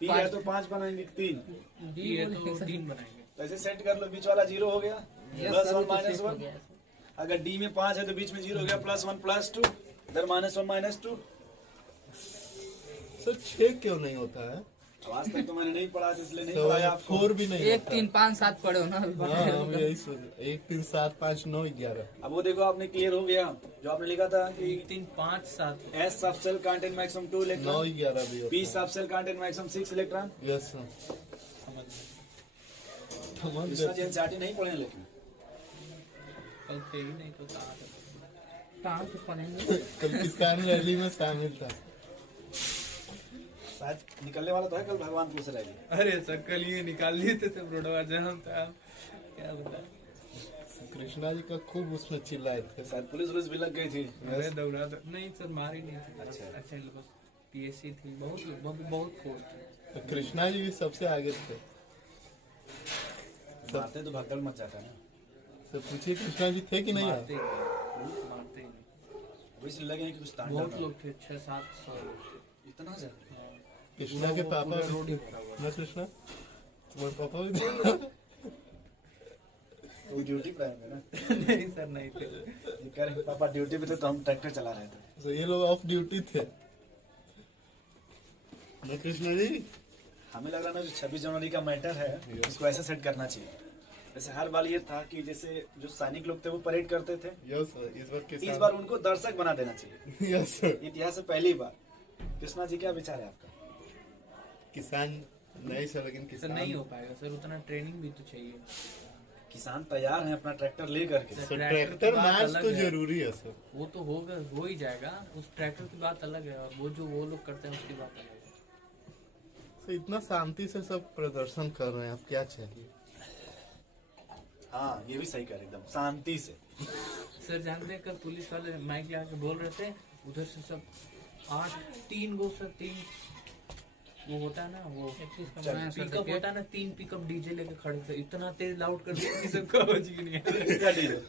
p है तो 5 बनाएंगे 3। डी ये बोलेंगे तो सर 3 बनाएंगे तो ऐसे सेट कर लो, बीच वाला 0 हो गया यस प्लस सर 1 वो तो माइनस सेट हो 1। गया है सर। अगर d में 5 है तो बीच में 0 हो गया प्लस 1 प्लस 2 इधर -1 -2। सर 6 क्यों नहीं होता है अब आज तक तो मैंने नहीं पढ़ा था इसलिए नहीं सर पढ़ाया आपको। 4 भी नहीं 1 3 5 7 पढ़े हो ना अभी हाँ हम यही सोच 1 3 7 5 9 11 अब वो देखो आपने क्लियर हो गया जो आपने लिखा था कि 3 5 7 S सब सेल कंटेन मैक्सिमम 2 9 इलेक्ट्रॉन, 11 भी P होता सब सेल कंटेन मैक्सिमम 6 इलेक्ट्रॉन। है यस सर समझ समझ इसका गए जेएनसीईआरटी नहीं पढ़े लेकिन कल थे ही नहीं तो कहाँ थे कहाँ से पढ़ेंगे कल किसान रैली में शामिल था शायद निकलने वाला तो है कल भगवानपुर से रैली। अरे सर कल ये निकाल लिए थे सब रोडवा जहाँ था क्या बता कृष्णा जी का खूब उसमें चिल्लाए थे शायद पुलिस भी लग गई थी। अरे दौड़ा दो नहीं सर मारी नहीं थी अच्छा। अच्छा बस पीएससी थी बहुत फोर्स थी तो कृष्णा जी भी सबसे आगे थे मारते तो भगदड़ मच जाता है ना। तो पूछिए कृष्णा जी थे कि नहीं मारते ही नहीं। वो इसलिए लगे कि कुछ तांडव बहुत ना। लोग थे, 600-700 इतना ज्यादा कृष्णा के पापा रोड ही भरा हुआ ना कृष्णा तुम्हारे पापा भी थे? वो ड्यूटी पे आएंगे ना। नहीं सर, नहीं थे। ये कह रहे पापा ड्यूटी पे थे तो हम ट्रैक्टर चला रहे थे। तो ये लोग ऑफ ड्यूटी थे ना कृष्णा जी? हमें लग रहा ना जो 26 जनवरी का मैटर है इसको ऐसे सेट करना चाहिए। वैसे हर बार ये था कि जैसे जो सैनिक लोग थे वो परेड करते थे, यस सर, इस बार इस बार उनको दर्शक बना देना चाहिए। Yes sir. इतिहास से पहली बार। कृष्णा जी क्या विचार है आपका? किसान नहीं सर, लेकिन सर किसान नहीं हो पाएगा सर, उतना ट्रेनिंग भी तो चाहिए। किसान तैयार हैं अपना ट्रैक्टर ले करके। सर, ट्रैक्टर ट्रैक्टर की बात मैच अलग तो है। जरूरी है सर। वो तो होगा, हो ही जाएगा। उस ट्रैक्टर की बात अलग है, और वो जो वो लोग करते हैं उसकी बात अलग है। सर इतना शांति से सब प्रदर्शन कर रहे हैं, अब क्या चाहिए? हाँ ये भी सही कह रहे एकदम शांति से। सर जानते हैं, कल पुलिस वाले माइक लगा के बोल रहे थे, उधर से सब 3 गो सर, 3 वो होता है ना, वो पिकअप होता है ना, 3 पिकअप डीजे लेके खड़े थे। इतना तेज लाउड कर दिया कि सबका आवाज ही नहीं आ इसका डील है।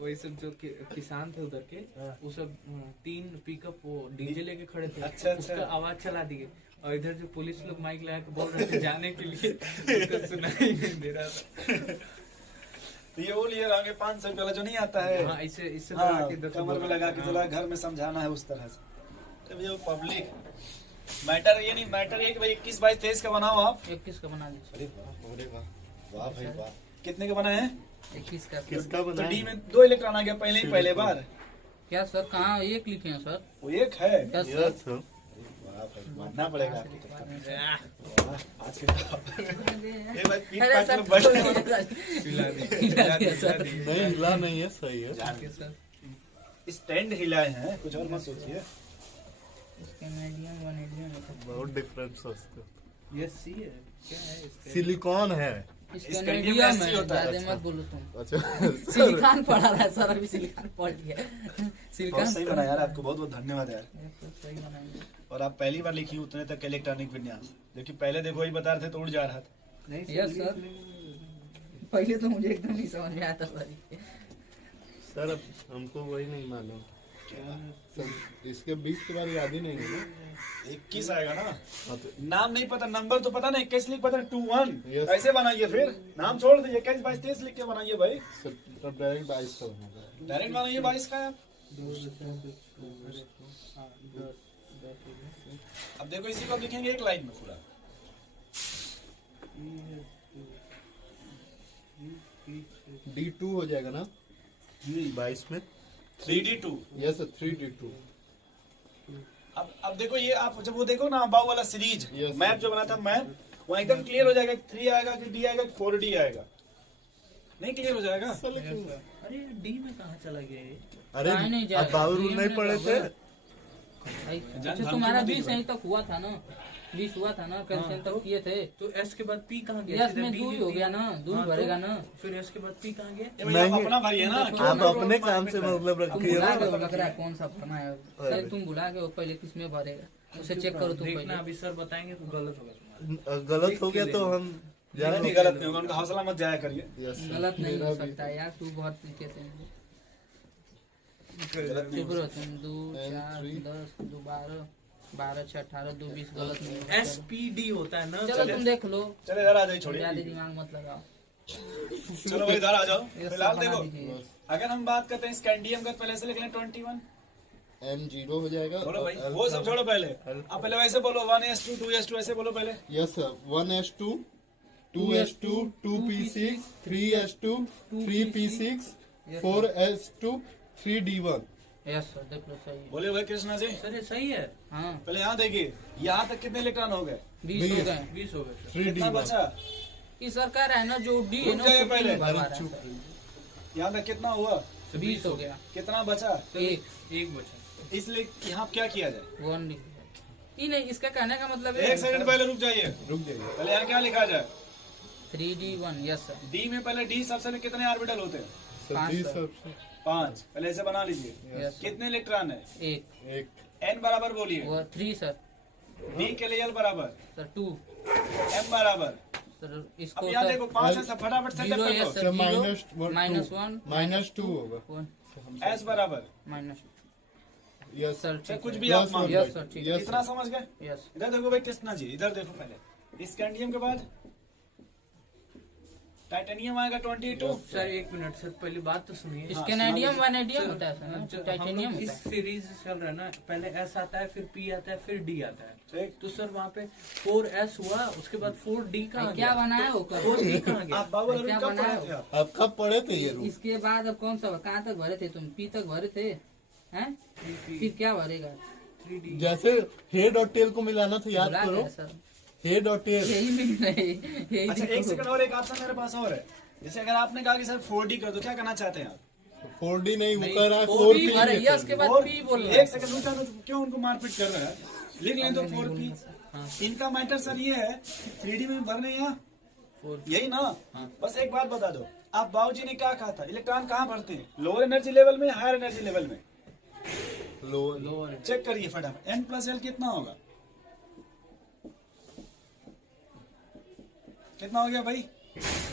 वही सब जो किसान थे उधर के, वो सब 3 पिकअप वो डीजे लेके खड़े थे। अच्छा। उसका आवाज चला दिए, और इधर जो पुलिस लोग माइक लगा के बोल रहे थे जाने के लिए, उसका सुनाई नहीं दे रहा था। तो ये वो लिए रहोगे 500 रुपये वाला जो नहीं आता है। हाँ, इससे हाँ, लगा के इधर से कमर में बोल लगा के रहे थे। चला घर में समझाना है उस तरह से। तो ये पब्लिक मैटर ये नहीं, मैटर ये कि भाई 21, 22, 23 का बनाओ आप। 21 का बना लीजिए। अरे वाह, अरे वाह, वाह भाई वाह। कितने का बना है? 21 का। किसका तो बना डी है? में 2 इलेक्ट्रॉन आ गया पहले बार। क्या सर, कहाँ एक लिखे हैं सर? वो एक है। क्या सर? Yes sir. वाह भाई, मानना पड़ेगा आपकी तरफ। वाह, आज के ये भाई पीठ अरे पाट सर, में बढ़ हिला दिया सर। नहीं हिला नहीं है, सही है। जान के सर, स्टैंड हिलाए हैं, कुछ और मत सोचिए। कैनेडियन वनेडियन बहुत डिफरेंट सोचते हो। ये सी है, क्या है इसका? सिलिकॉन है। इसका कैनेडियन नीम में ऐसी होता है। ज्यादा मत बोलो तुम। अच्छा सिलिकॉन पढ़ा रहा है सर, अभी सिलिकॉन पढ़ लिया। बहुत सिलिकॉन सही बना यार, आपको बहुत बहुत धन्यवाद यार। सही बनाएंगे। और आप पहली बार लिखी उतने तक इलेक्ट्रॉनिक विन्यास, जबकि पहले देखो वही बता रहे थे तो उड़ जा रहा था। नहीं यस सर, पहले तो मुझे एकदम नहीं समझ में आता सर। सर अब हमको वही नहीं मालूम सर, इसके 20 के बारे याद ही नहीं है ना। 21 आएगा ना, हाँ तो नाम नहीं पता, नंबर तो पता नहीं, 21 लिख पता 21 Yes. ऐसे बनाइए, फिर नाम छोड़ दीजिए, 21, 22, 23 लिख के बनाइए भाई। सर तब डायरेक्ट 22 का बनेगा। डायरेक्ट बनाइए 22 का यार। अब देखो इसी को अब लिखेंगे एक लाइन में पूरा। D2 हो जाएगा ना 22 में? 3D2। Yes sir, 3D2। अब देखो ये आप जब वो देखो ना बाउ वाला सीरीज Yes. मैप जो बना था मैप, वहाँ एकदम क्लियर हो जाएगा 3 आएगा कि D आएगा कि 4D आएगा। नहीं क्लियर हो जाएगा? अरे डी में कहाँ चला गया ये? अरे कहाँ नहीं जाएगा? अब बाबू DM नहीं में पढ़े तो थे? अच्छा, तुम्हारा 20 यहीं तक हुआ था ना? 20 हुआ था ना, कैंसिल तक किए थे। तो एस के बाद पी कहाँ गया? यस में 2 ही हो गया ना, 2 भरेगा ना। फिर एस के बाद पी कहाँ गया? ये भैया नहीं। अपना भाई है ना, क्यों आप ना अपने रोड काम मार से देता है? मतलब तुम रखिए बुला के ना। लग रहा है कौन सा भरना है सर, तुम बुला के वो पहले किसमें भरेगा उसे चेक करो तुम देखना, पहले। अभी सर बताएंगे तो गलत होगा तुम्हारा। गलत हो गया तो हम नहीं नहीं, गलत नहीं होगा, उनका हौसला मत जाया करिए। यस सर, गलत नहीं मेरा हो भी। सकता यार, तू बहुत पीछे थे। गलत नहीं चुप हो रहो तुम। 2 And 4 three. 10 2 12 12 6 18 2 20 गलत नहीं हो एस सकता। पी डी होता है ना। चलो तुम देख लो, चले इधर आ जाइए, छोड़िए। ज्यादा दिमाग मत लगाओ। चलो भाई इधर आ जाओ। ये सब फिलहाल बना देखो, दीजिए। अगर हम बात करते हैं स्कैंडियम का, पहले से लिख लें 21। M0 हो जाएगा। बोलो भाई, और वो सब छोड़ो पहले। अल्फा। आप पहले वैसे बोलो 1s2 2s2 ऐसे बोलो पहले। Yes sir, 1s2 2s2 2p6 3s2 3p6 4s2 3d1। Yes sir, देख लो सही है। बोले भाई कृष्णा जी, सर ये सही है। हाँ, पहले यहाँ देखिए, यहाँ तक कितने इलेक्ट्रॉन हो गए? 20 हो गए। 20 हो गए सर। 3d1। कितना बचा? ये सरकार है ना जो डी है ना, रुक जाइए उसको पहले। भरवा अरे रहा चुप। है। यहाँ तक कितना हुआ? 20 हो गया। कितना बचा? एक बचा। इसलिए यहाँ क्या किया जाए? 1 नहीं, नहीं, इसका कहने का मतलब है एक सेकंड पहले रुक जाइए, रुक जाइए। पहले यहाँ क्या लिखा जाए? 3D1। Yes sir. डी में पहले डी सबसे में कितने ऑर्बिटल होते हैं? Sir 5 D sir. सबसे 5। पहले ऐसे बना लीजिए। यस कितने इलेक्ट्रॉन है? 1 एक। n बराबर बोलिए। वो 3 सर। डी के लिए l बराबर, सर 2 m बराबर। सर, अब इसको यहाँ सर देखो 5 है, सब फटाफट से 0 यस सर, सर, -1 -1 -2 होगा। s बराबर, -2 यस सर चाहे ठीक कुछ है। भी आप मान लो। यस सर ठीक है। इतना समझ गए? यस इधर देखो भाई कृष्णा जी, इधर देखो पहले। स्कैंडियम के बाद टाइटेनियम आएगा 22। सर एक मिनट सर, पहले बात तो सुनिए। स्कैनेडियम वानेडियम होता है सर, जो हम टाइटेनियम लोग होता इस है। सीरीज चल रहा है ना, पहले एस आता है, फिर पी आता है, फिर डी आता है। ठीक। तो सर वहाँ पे 4S हुआ, उसके बाद 4D कहाँ क्या गया? बना है वो कब? 4D कहाँ गया? आप बाबू क्या कब बनाया पढ़े थे आप? आप कब पढ़े थे ये रूल? इसके बाद अब कौन सा कहाँ तक भरे थे तुम? पी तक भरे थे हैं? फिर क्या भरेगा? 3D। जैसे हेड और टेल को मिलाना था, याद भुला करो। गया सर, हेड और टेल। यही मिल रही, यही अच्छा एक देखो। सेकंड और, एक ऑप्शन मेरे पास और है। जैसे अगर आपने कहा कि सर 4D कर दो, क्या करना चाहते हैं आप? 4D नहीं, वो नहीं, कह रहा है 4D 4P अरे में यस के कर बाद और पी बोल रहा एक है। सेकंड रुक जाओ, क्यों उनको मारपीट कर रहे हैं? लिख लें तो 4P। हाँ। इनका मैटर सर ये है 3D में भरने या 4D। यही ना? हाँ। बस एक बात बता दो, आप बाबूजी ने क्या कहा था? इलेक्ट्रॉन कहाँ भरते हैं? लोअर एनर्जी लेवल में, हायर एनर्जी लेवल में? दो। लो लोअर है। चेक करिए फटाफट। N+L कितना होगा? कितना हो गया भाई?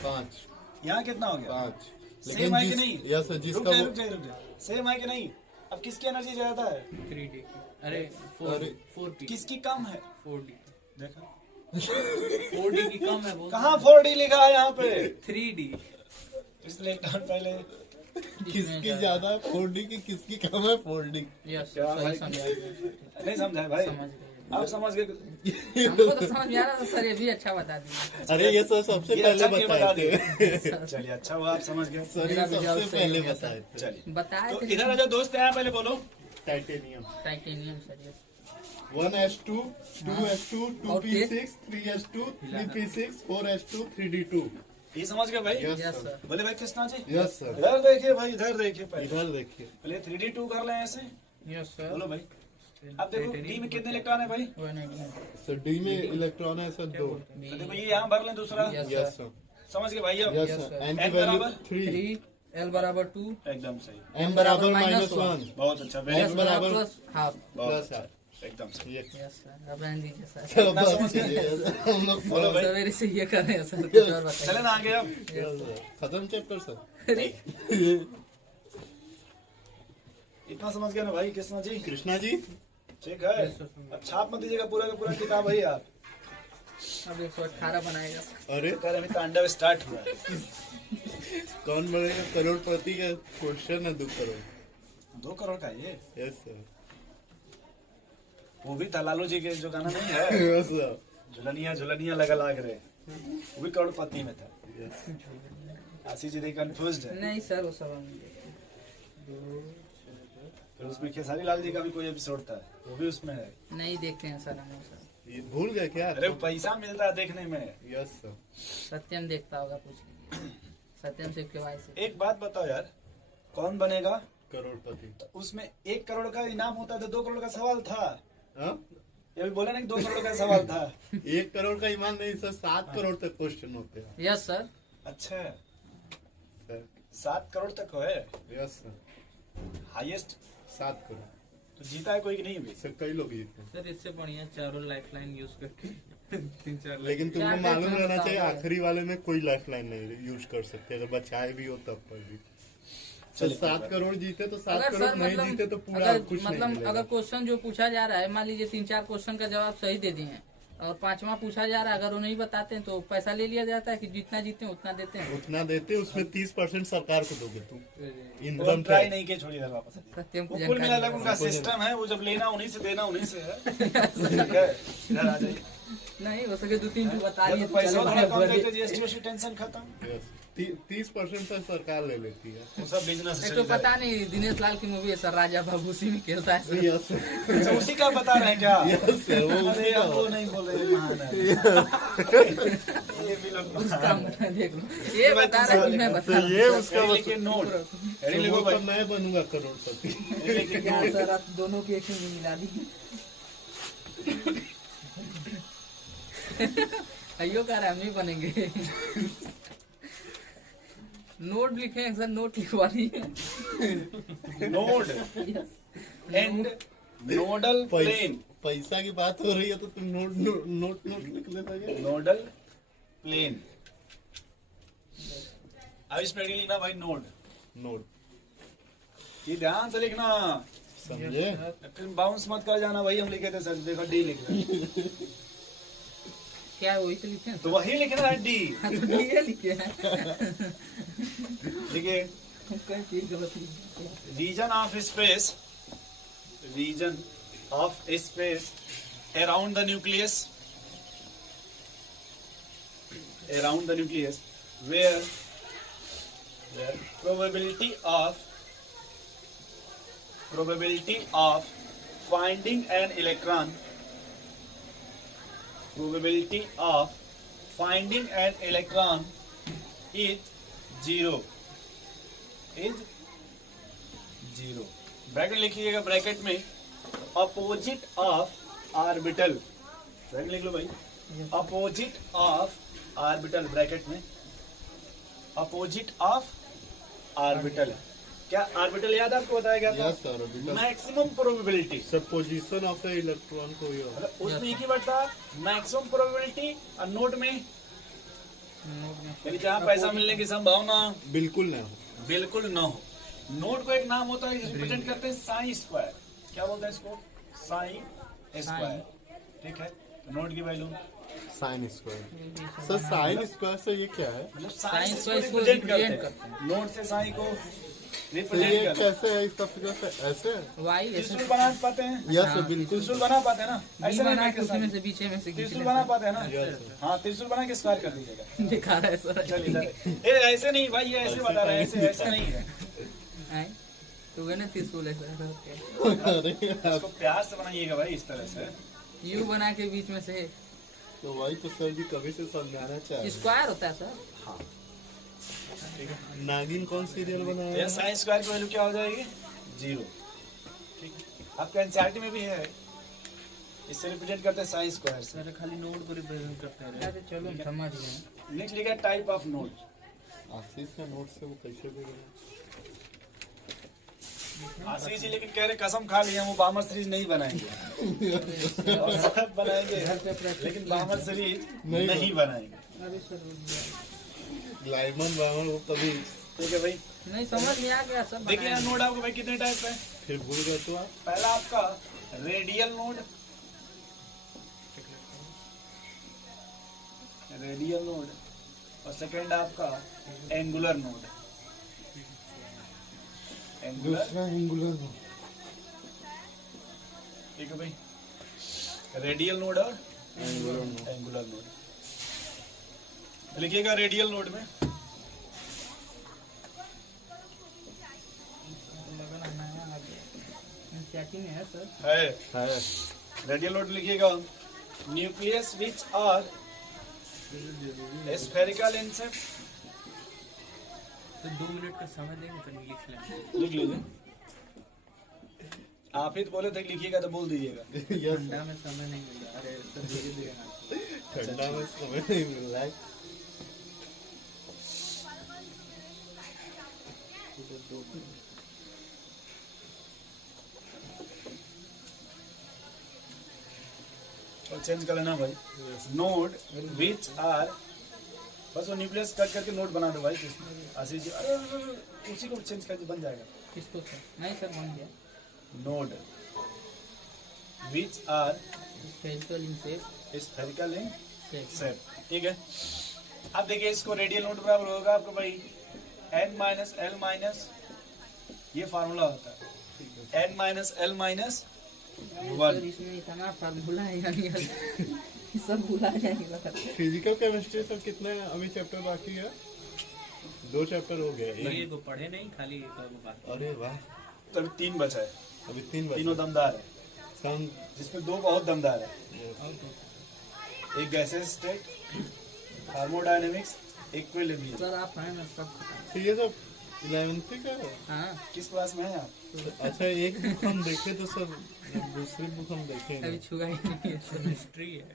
5 यहाँ कितना हो गया? 5। सेम है कि नहीं? यस रुक जिसका जाए वो रुक जाए रुक जाए, सेम है कि नहीं? अब किसकी एनर्जी ज्यादा है? 3D की। अरे अरे, 4P। किसकी कम है? 4D। देखा 4D की कम है वो। कहाँ 4D लिखा है यहाँ पे? 3D। इसलिए पहले किसकी ज्यादा है 4D की, किसकी कम है 4D। यस क्या सही भाई? समझा, नहीं समझा भाई? समझ गए। आप समझ गए? हमको तो समझ में आ रहा था सर, ये भी अच्छा बता दिया। अरे ये सर सबसे ये पहले अच्छा क्यों बताए बता थे। दिए? चलिए अच्छा हुआ आप समझ गए। सर मेरा ये भी जवाब सबसे सही पहले हो गया बताए थे। चलिए बताए तो थे इधर आ जाओ दोस्त, यहाँ पहले बोलो। Titanium titanium sir, yes. 1s2 2s2 2p6 3s2 3p6 4s2 3d2। ये समझ गए भाई? Yes yes sir. सर। बोले भाई कृष्णा जी, यस सर। इधर देखिए भाई, इधर देखिए पहले। इधर देखिए। पहले 3D2 कर लें ऐसे। Yes sir. बोलो भाई। अब देखो डी में कितने इलेक्ट्रॉन है भाई? तो वानेडियम। सर डी में इलेक्ट्रॉन है सर 2। देखो ये यहाँ भर लें दूसरा। Yes yes sir. समझ गए भाई? अब yes Yes, sir. sir. n की N वैल्यू बराबर 3, 3 L बराबर 2 एकदम सही, m बराबर minus -1 बहुत अच्छा, S वेरी बराबर प्लस हाफ। प्लस है। एकदम सही। ये यस सर, अब रहने दीजिए सर। चलो बस ये हम लोग बोलो भाई। सवेरे से ये कर रहे हैं सर, कुछ और बताइए। चले ना आगे अब। Yes sir. खत्म चैप्टर सर। इतना समझ गए ना भाई कृष्णा जी? कृष्णा जी ठीक है। अब छाप मत दीजिएगा पूरा का पूरा किताब है आप। अब 118 बनाएगा। अरे तो कह रहे हैं तांडव स्टार्ट हुआ है। कौन बनेगा करोड़पति का क्वेश्चन है 2 करोड़। 2 करोड़ का ये, यस सर। वो भी था लालू जी के जो गाना नहीं है, यस सर। झुलनिया झुलनिया लगा लाग रहे, वो भी करोड़पति में था। यस। आशीष जी कंफ्यूज है। नहीं सर, वो सब हम फिर उसमें खेसारी लाल जी का भी कोई एपिसोड था, वो भी उसमें है। नहीं देखते हैं सर, हम वो सब। ये भूल गए क्या? अरे वो पैसा मिलता है देखने में। Yes sir. सत्यम देखता होगा, पूछ लीजिए। सत्यम सिर्फ के वाई से। एक बात बताओ यार, कौन बनेगा? करोड़पति। तो उसमें 1 करोड़ का इनाम होता था, 2 करोड़ का सवाल था। हाँ? ये भी बोला ना कि 2 करोड़ का सवाल था। 1 करोड़ का ईमान नहीं सर, 7 करोड़ तक क्वेश्चन होते हैं यस सर। अच्छा सर। 7 करोड़ तक है यस सर। हाईएस्ट। 7 करोड़। तो जीता है कोई कि नहीं भी? सर कई लोग जीते हैं। सर इससे बढ़िया चारों लाइफलाइन यूज करके 3-4 लेकिन तुमको क्या मालूम कहते हैं रहना चाहिए बताओ। आखिरी वाले में कोई लाइफ लाइन नहीं यूज कर सकते, अगर बचाए भी हो तब पर भी। तो चलिए, 7 करोड़ जीते तो 7 अगर करोड़ सर नहीं जीते तो पूरा अगर कुछ नहीं मतलब मिलेगा। अगर क्वेश्चन जो पूछा जा रहा है, मान लीजिए 3-4 क्वेश्चन का जवाब सही दे दिए हैं और 5वां पूछा जा रहा है, अगर वो नहीं बताते हैं तो पैसा ले लिया जाता है कि जितना जीते हैं उतना देते हैं। उतना देते उसमें 30% सरकार को दोगे तुम। वो इनकम ट्राई टैक्स। नहीं किए, छोड़िए इधर वापस आइए। सत्यम वो को कुल मिला जानकारी उनका सिस्टम है, वो जब लेना उन्हीं से देना उन्हीं से है। ठीक है, इधर आ जाइए। नहीं हो सके 2-3 जो बता दिए जब तो पैसा चलो थोड़ा कम भाई, देते, जीएसटी टेंशन खत्म। Yes. 30% से सरकार ले लेती है। वो सब बिजनेस एक तो पता नहीं दिनेश लाल की मूवी है सर, राजा बाबू उसी में खेलता है सर। यस अच्छा, उसी का बता रहे हैं क्या? यस सर, वो अरे उसी का अब वो नहीं बोल रहे, महान है। ये भी लोग उसका महान है। देख लो, ये बता रहा है कि मैं बता तो रहा ये उसका हेडी लिखिए नोट, हेडी लिखो वो भाई। तो मैं बनूंगा करोड़पति। हेडी लिखिए हूँ। क्या नोट। सर, आप दोनों की एक में मिला दी। अयो कह रहा है हम नहीं बनेंगे। नोट लिखे हैं सर, नोट लिखवा दी। Node and nodal plane. पैसा की बात हो रही है तो तुम नोट लिख लेना। Nodal plane. अब इसमें लिखना भाई नोड। नोट। ये ध्यान से लिखना, समझे? फिर बाउंस मत कर जाना, वही हम लिखे थे सर, देखो डी लिख रहे हैं। क्या है, वही तो लिखे हैं तो वही लिखना है डी। हाँ, तो ये लिखे हैं देखिए कई चीज गलत लिखे हैं। Region of space around the nucleus where probability of finding an electron is zero bracket लिखिएगा, ब्रैकेट में अपोजिट ऑफ ऑर्बिटल, ब्रैकेट लिख लो भाई, अपोजिट ऑफ ऑर्बिटल, ब्रैकेट में अपोजिट ऑफ ऑर्बिटल। क्या ऑर्बिटल याद आपको बताया गया था? Yes sir, maximum probability, sir position of A electron को ही होगा। उसमें एक ही वर्ड था मैक्सिमम प्रोबेबिलिटी, और नोट में यानी जहाँ पैसा मिलने की संभावना बिल्कुल ना हो। बिल्कुल न हो। नोट को एक नाम होता है, रिप्रेजेंट करते हैं साइन स्क्वायर, क्या बोलते हैं इसको? साइन स्क्वायर, ठीक है। तो नोट की value sine square. Sir sine square से ये क्या है? मतलब साइन साइन स्क्वायर को इसको रिप्रेजेंट represent करते हैं, नोट से साइन को तो रिप्रेजेंट ये करते हैं। कैसे है? इसका फिगर से ऐसे है? वाई त्रिशूल बना पाते हैं? यस सर, हाँ, बिल्कुल। त्रिशूल बना पाते हैं ना? ऐसे नहीं बना के make उसी में के से बीचे में से खींच त्रिशूल लेते बना हैं। पाते हैं ना? Yes, sir. हाँ, त्रिशूल बना के स्क्वायर कर दीजिएगा। दिखा रहा है सर चलिए चलिए। ए, ऐसे नहीं भाई, ये ऐसे बता रहा है, ऐसे ऐसे नहीं है। हैं? तो गए ना त्रिशूल ऐसा अरे यार, इसको प्यार से बनाइएगा भाई, इस तरह से। यू बना के बीच में से तो वही तो सर जी कभी से समझाना चाहिए। स्क्वायर होता है सर। नागिन कौन सीरियल बनाया ये है? साइन स्क्वायर की वैल्यू क्या हो जाएगी? 0। ठीक है, आपका एनसीईआरटी में भी है, इससे रिप्रेजेंट करते हैं साइन स्क्वायर से। सर खाली नोट को रिप्रेजेंट करते हैं। अरे चलो हम समझ गए। नेक्स्ट लिखा टाइप ऑफ नोट। आशीष का नोट से वो कैसे भी बना? आशीष जी लेकिन कह रहे कसम खा लिया वो बामर सीरीज नहीं बनाएंगे और सब बनाएंगे, लेकिन बामर सीरीज नहीं बनाएंगे। अरे सर लाइमन बामन वो कभी ठीक है भाई, नहीं समझ में आ गया सब। देखिए ना नोड आपको भाई कितने टाइप है। फिर भूल गए तो आप। पहला आपका रेडियल नोड, और सेकंड आपका एंगुलर नोड। एंगुलर, दूसरा एंगुलर ठीक है भाई, रेडियल नोड और एंगुलर एंगुलर नोड। लिखिएगा रेडियल नोड में चैटिंग है सर। है रेडियल नोड लिखिएगा nucleus which are spherical in shape. तो 2 मिनट का समय देंगे तो लिख लेंगे। लिख लीजिए, आप ही तो बोले थे कि लिखिएगा तो बोल दीजिएगा। यस ठंडा में समय नहीं मिल रहा। अरे सर धीरे धीरे ठंडा में समय नहीं मिल रहा है। और चेंज कर लेना भाई। नोड विच आर, बस वो न्यूक्लियस कट करके नोड बना दो भाई। आशीष जी अरे उसी को चेंज करके बन जाएगा। किसको सर? नहीं सर बन गया। Node which are spherical in shape spherical in shape. Shape, ठीक है। अब देखिए इसको रेडियल नोड बराबर होगा आपको भाई n माइनस एल माइनस, ये फार्मूला होता है n minus L minus sir इसमें इतना फार्मूला है यानी सब भुला जाएंगे। फिजिकल केमिस्ट्री सर कितने अभी चैप्टर बाकी है? 2 चैप्टर हो गए। ये को पढ़े नहीं, खाली एक और बात। अरे वाह, तो अभी 3 बचा है, अभी 3 बचे। तीनों दमदार है, सम जिसमें 2 बहुत दमदार है। एक gases state, thermodynamics, equilibrium. Sir आप हैं ना सब। तो ये सब 11th का है। हाँ किस क्लास में है आप? अच्छा एक बुक हम देखे तो सर दूसरी बुक हम देखे अभी नहीं। छुआ ही नहीं है सर। हिस्ट्री है,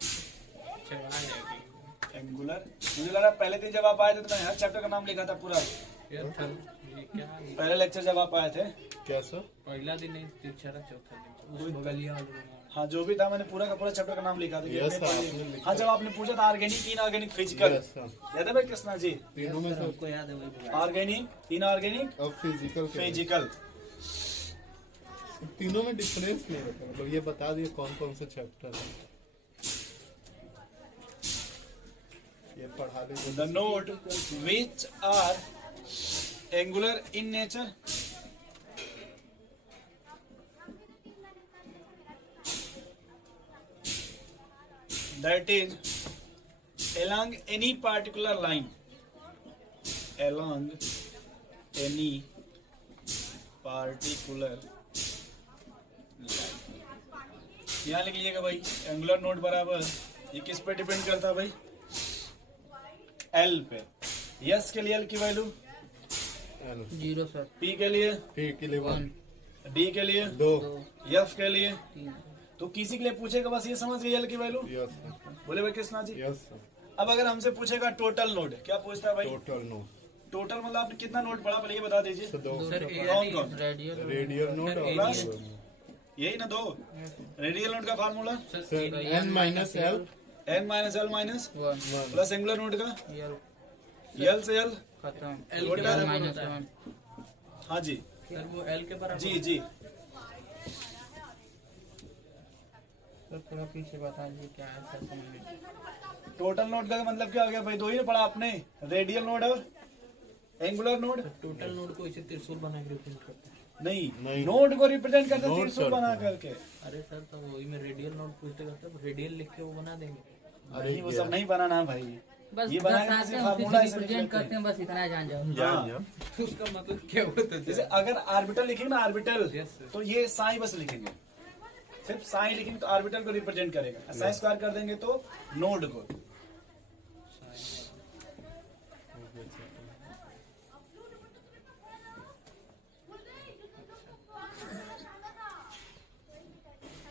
चला जाएगी। एंगुलर, मुझे लगा पहले दिन जब आप आए थे तो मैंने हर चैप्टर का नाम लिखा था पूरा। ये क्या पहले लेक्चर जब आप आए थे, क्या सर? पहला दिन नहीं, तीसरा चौथा दिन उसमें गलियां और हाँ जो भी था मैंने पूरा का पूरा चैप्टर का नाम लिखा था। यस सर, आपने लिखा। हाँ जब आपने पूछा था organic, inorganic, physical, yes sir, याद है भाई कृष्णा जी? तीनों में सर। हमको याद है वही बुला। ऑर्गेनिक, इनऑर्गेनिक, अब फिजिकल फिजिकल। तीनों में डिफरेंस नहीं होता, मतलब ये बता दिए कौन कौन से चैप्टर है, ये पढ़ा दीजिए। The node which are angular in nature, that is along any particular line, along any particular line. यहाँ लिख लीजिएगा भाई, एंगुलर नोड बराबर ये किस पे डिपेंड करता है भाई, एल पे। यस के लिए एल की वैल्यू 0 सर, पी के लिए, P के लिए 1, डी के लिए, 2, एफ के लिए। 3 तो किसी के लिए पूछेगा बस ये समझ गए एल की वैल्यू। यस बोले भाई कृष्णा जी। यस अब अगर हमसे पूछेगा टोटल नोड, क्या पूछता है भाई? टोटल नो, टोटल मतलब आपने कितना नोड पढ़ा पहले ये बता दीजिए। तो 2 सर कौन कौन? रेडियल रेडियल नोट और प्लस angular node। यही ना, दो रेडियल नोड का formula sir n minus L N minus L minus 1 plus angular node का यल एल से एल। खत्म, L के बारे में माइनस होता है। 1 हाँ जी सर वो एल के बराबर जी जी। सर थोड़ा पीछे बता दीजिए क्या है सर, समझ में। टोटल नोड का मतलब क्या हो गया भाई? दो ही पढ़ा आपने, रेडियल नोड और एंगुलर नोड। टोटल नोड को इसे त्रिशूल बना के रिप्रेजेंट करते हैं। नहीं, नोड को रिप्रेजेंट करते नोड त्रिशूल सर। बना करके। अरे सर तो वही में रेडियल नोड पूछते करते, रेडियल लिख के वो बना देंगे। अरे वो सब नहीं बनाना भाई, बस ये 10 बना के आते किसी हैं फार्मूला उसी ऐसे से लिख रिप्रेजेंट लेते हैं। करते हैं, बस इतना जान जाओ। जान जाओ। उसका मतलब क्या होता है? जैसे अगर आर्बिटल लिखेंगे ना, आर्बिटल, Yes, sir. तो ये साई बस लिखेंगे, सिर्फ साई लिखेंगे तो आर्बिटल को रिप्रेजेंट करेगा। साई स्क्वायर कर देंगे तो नोड को।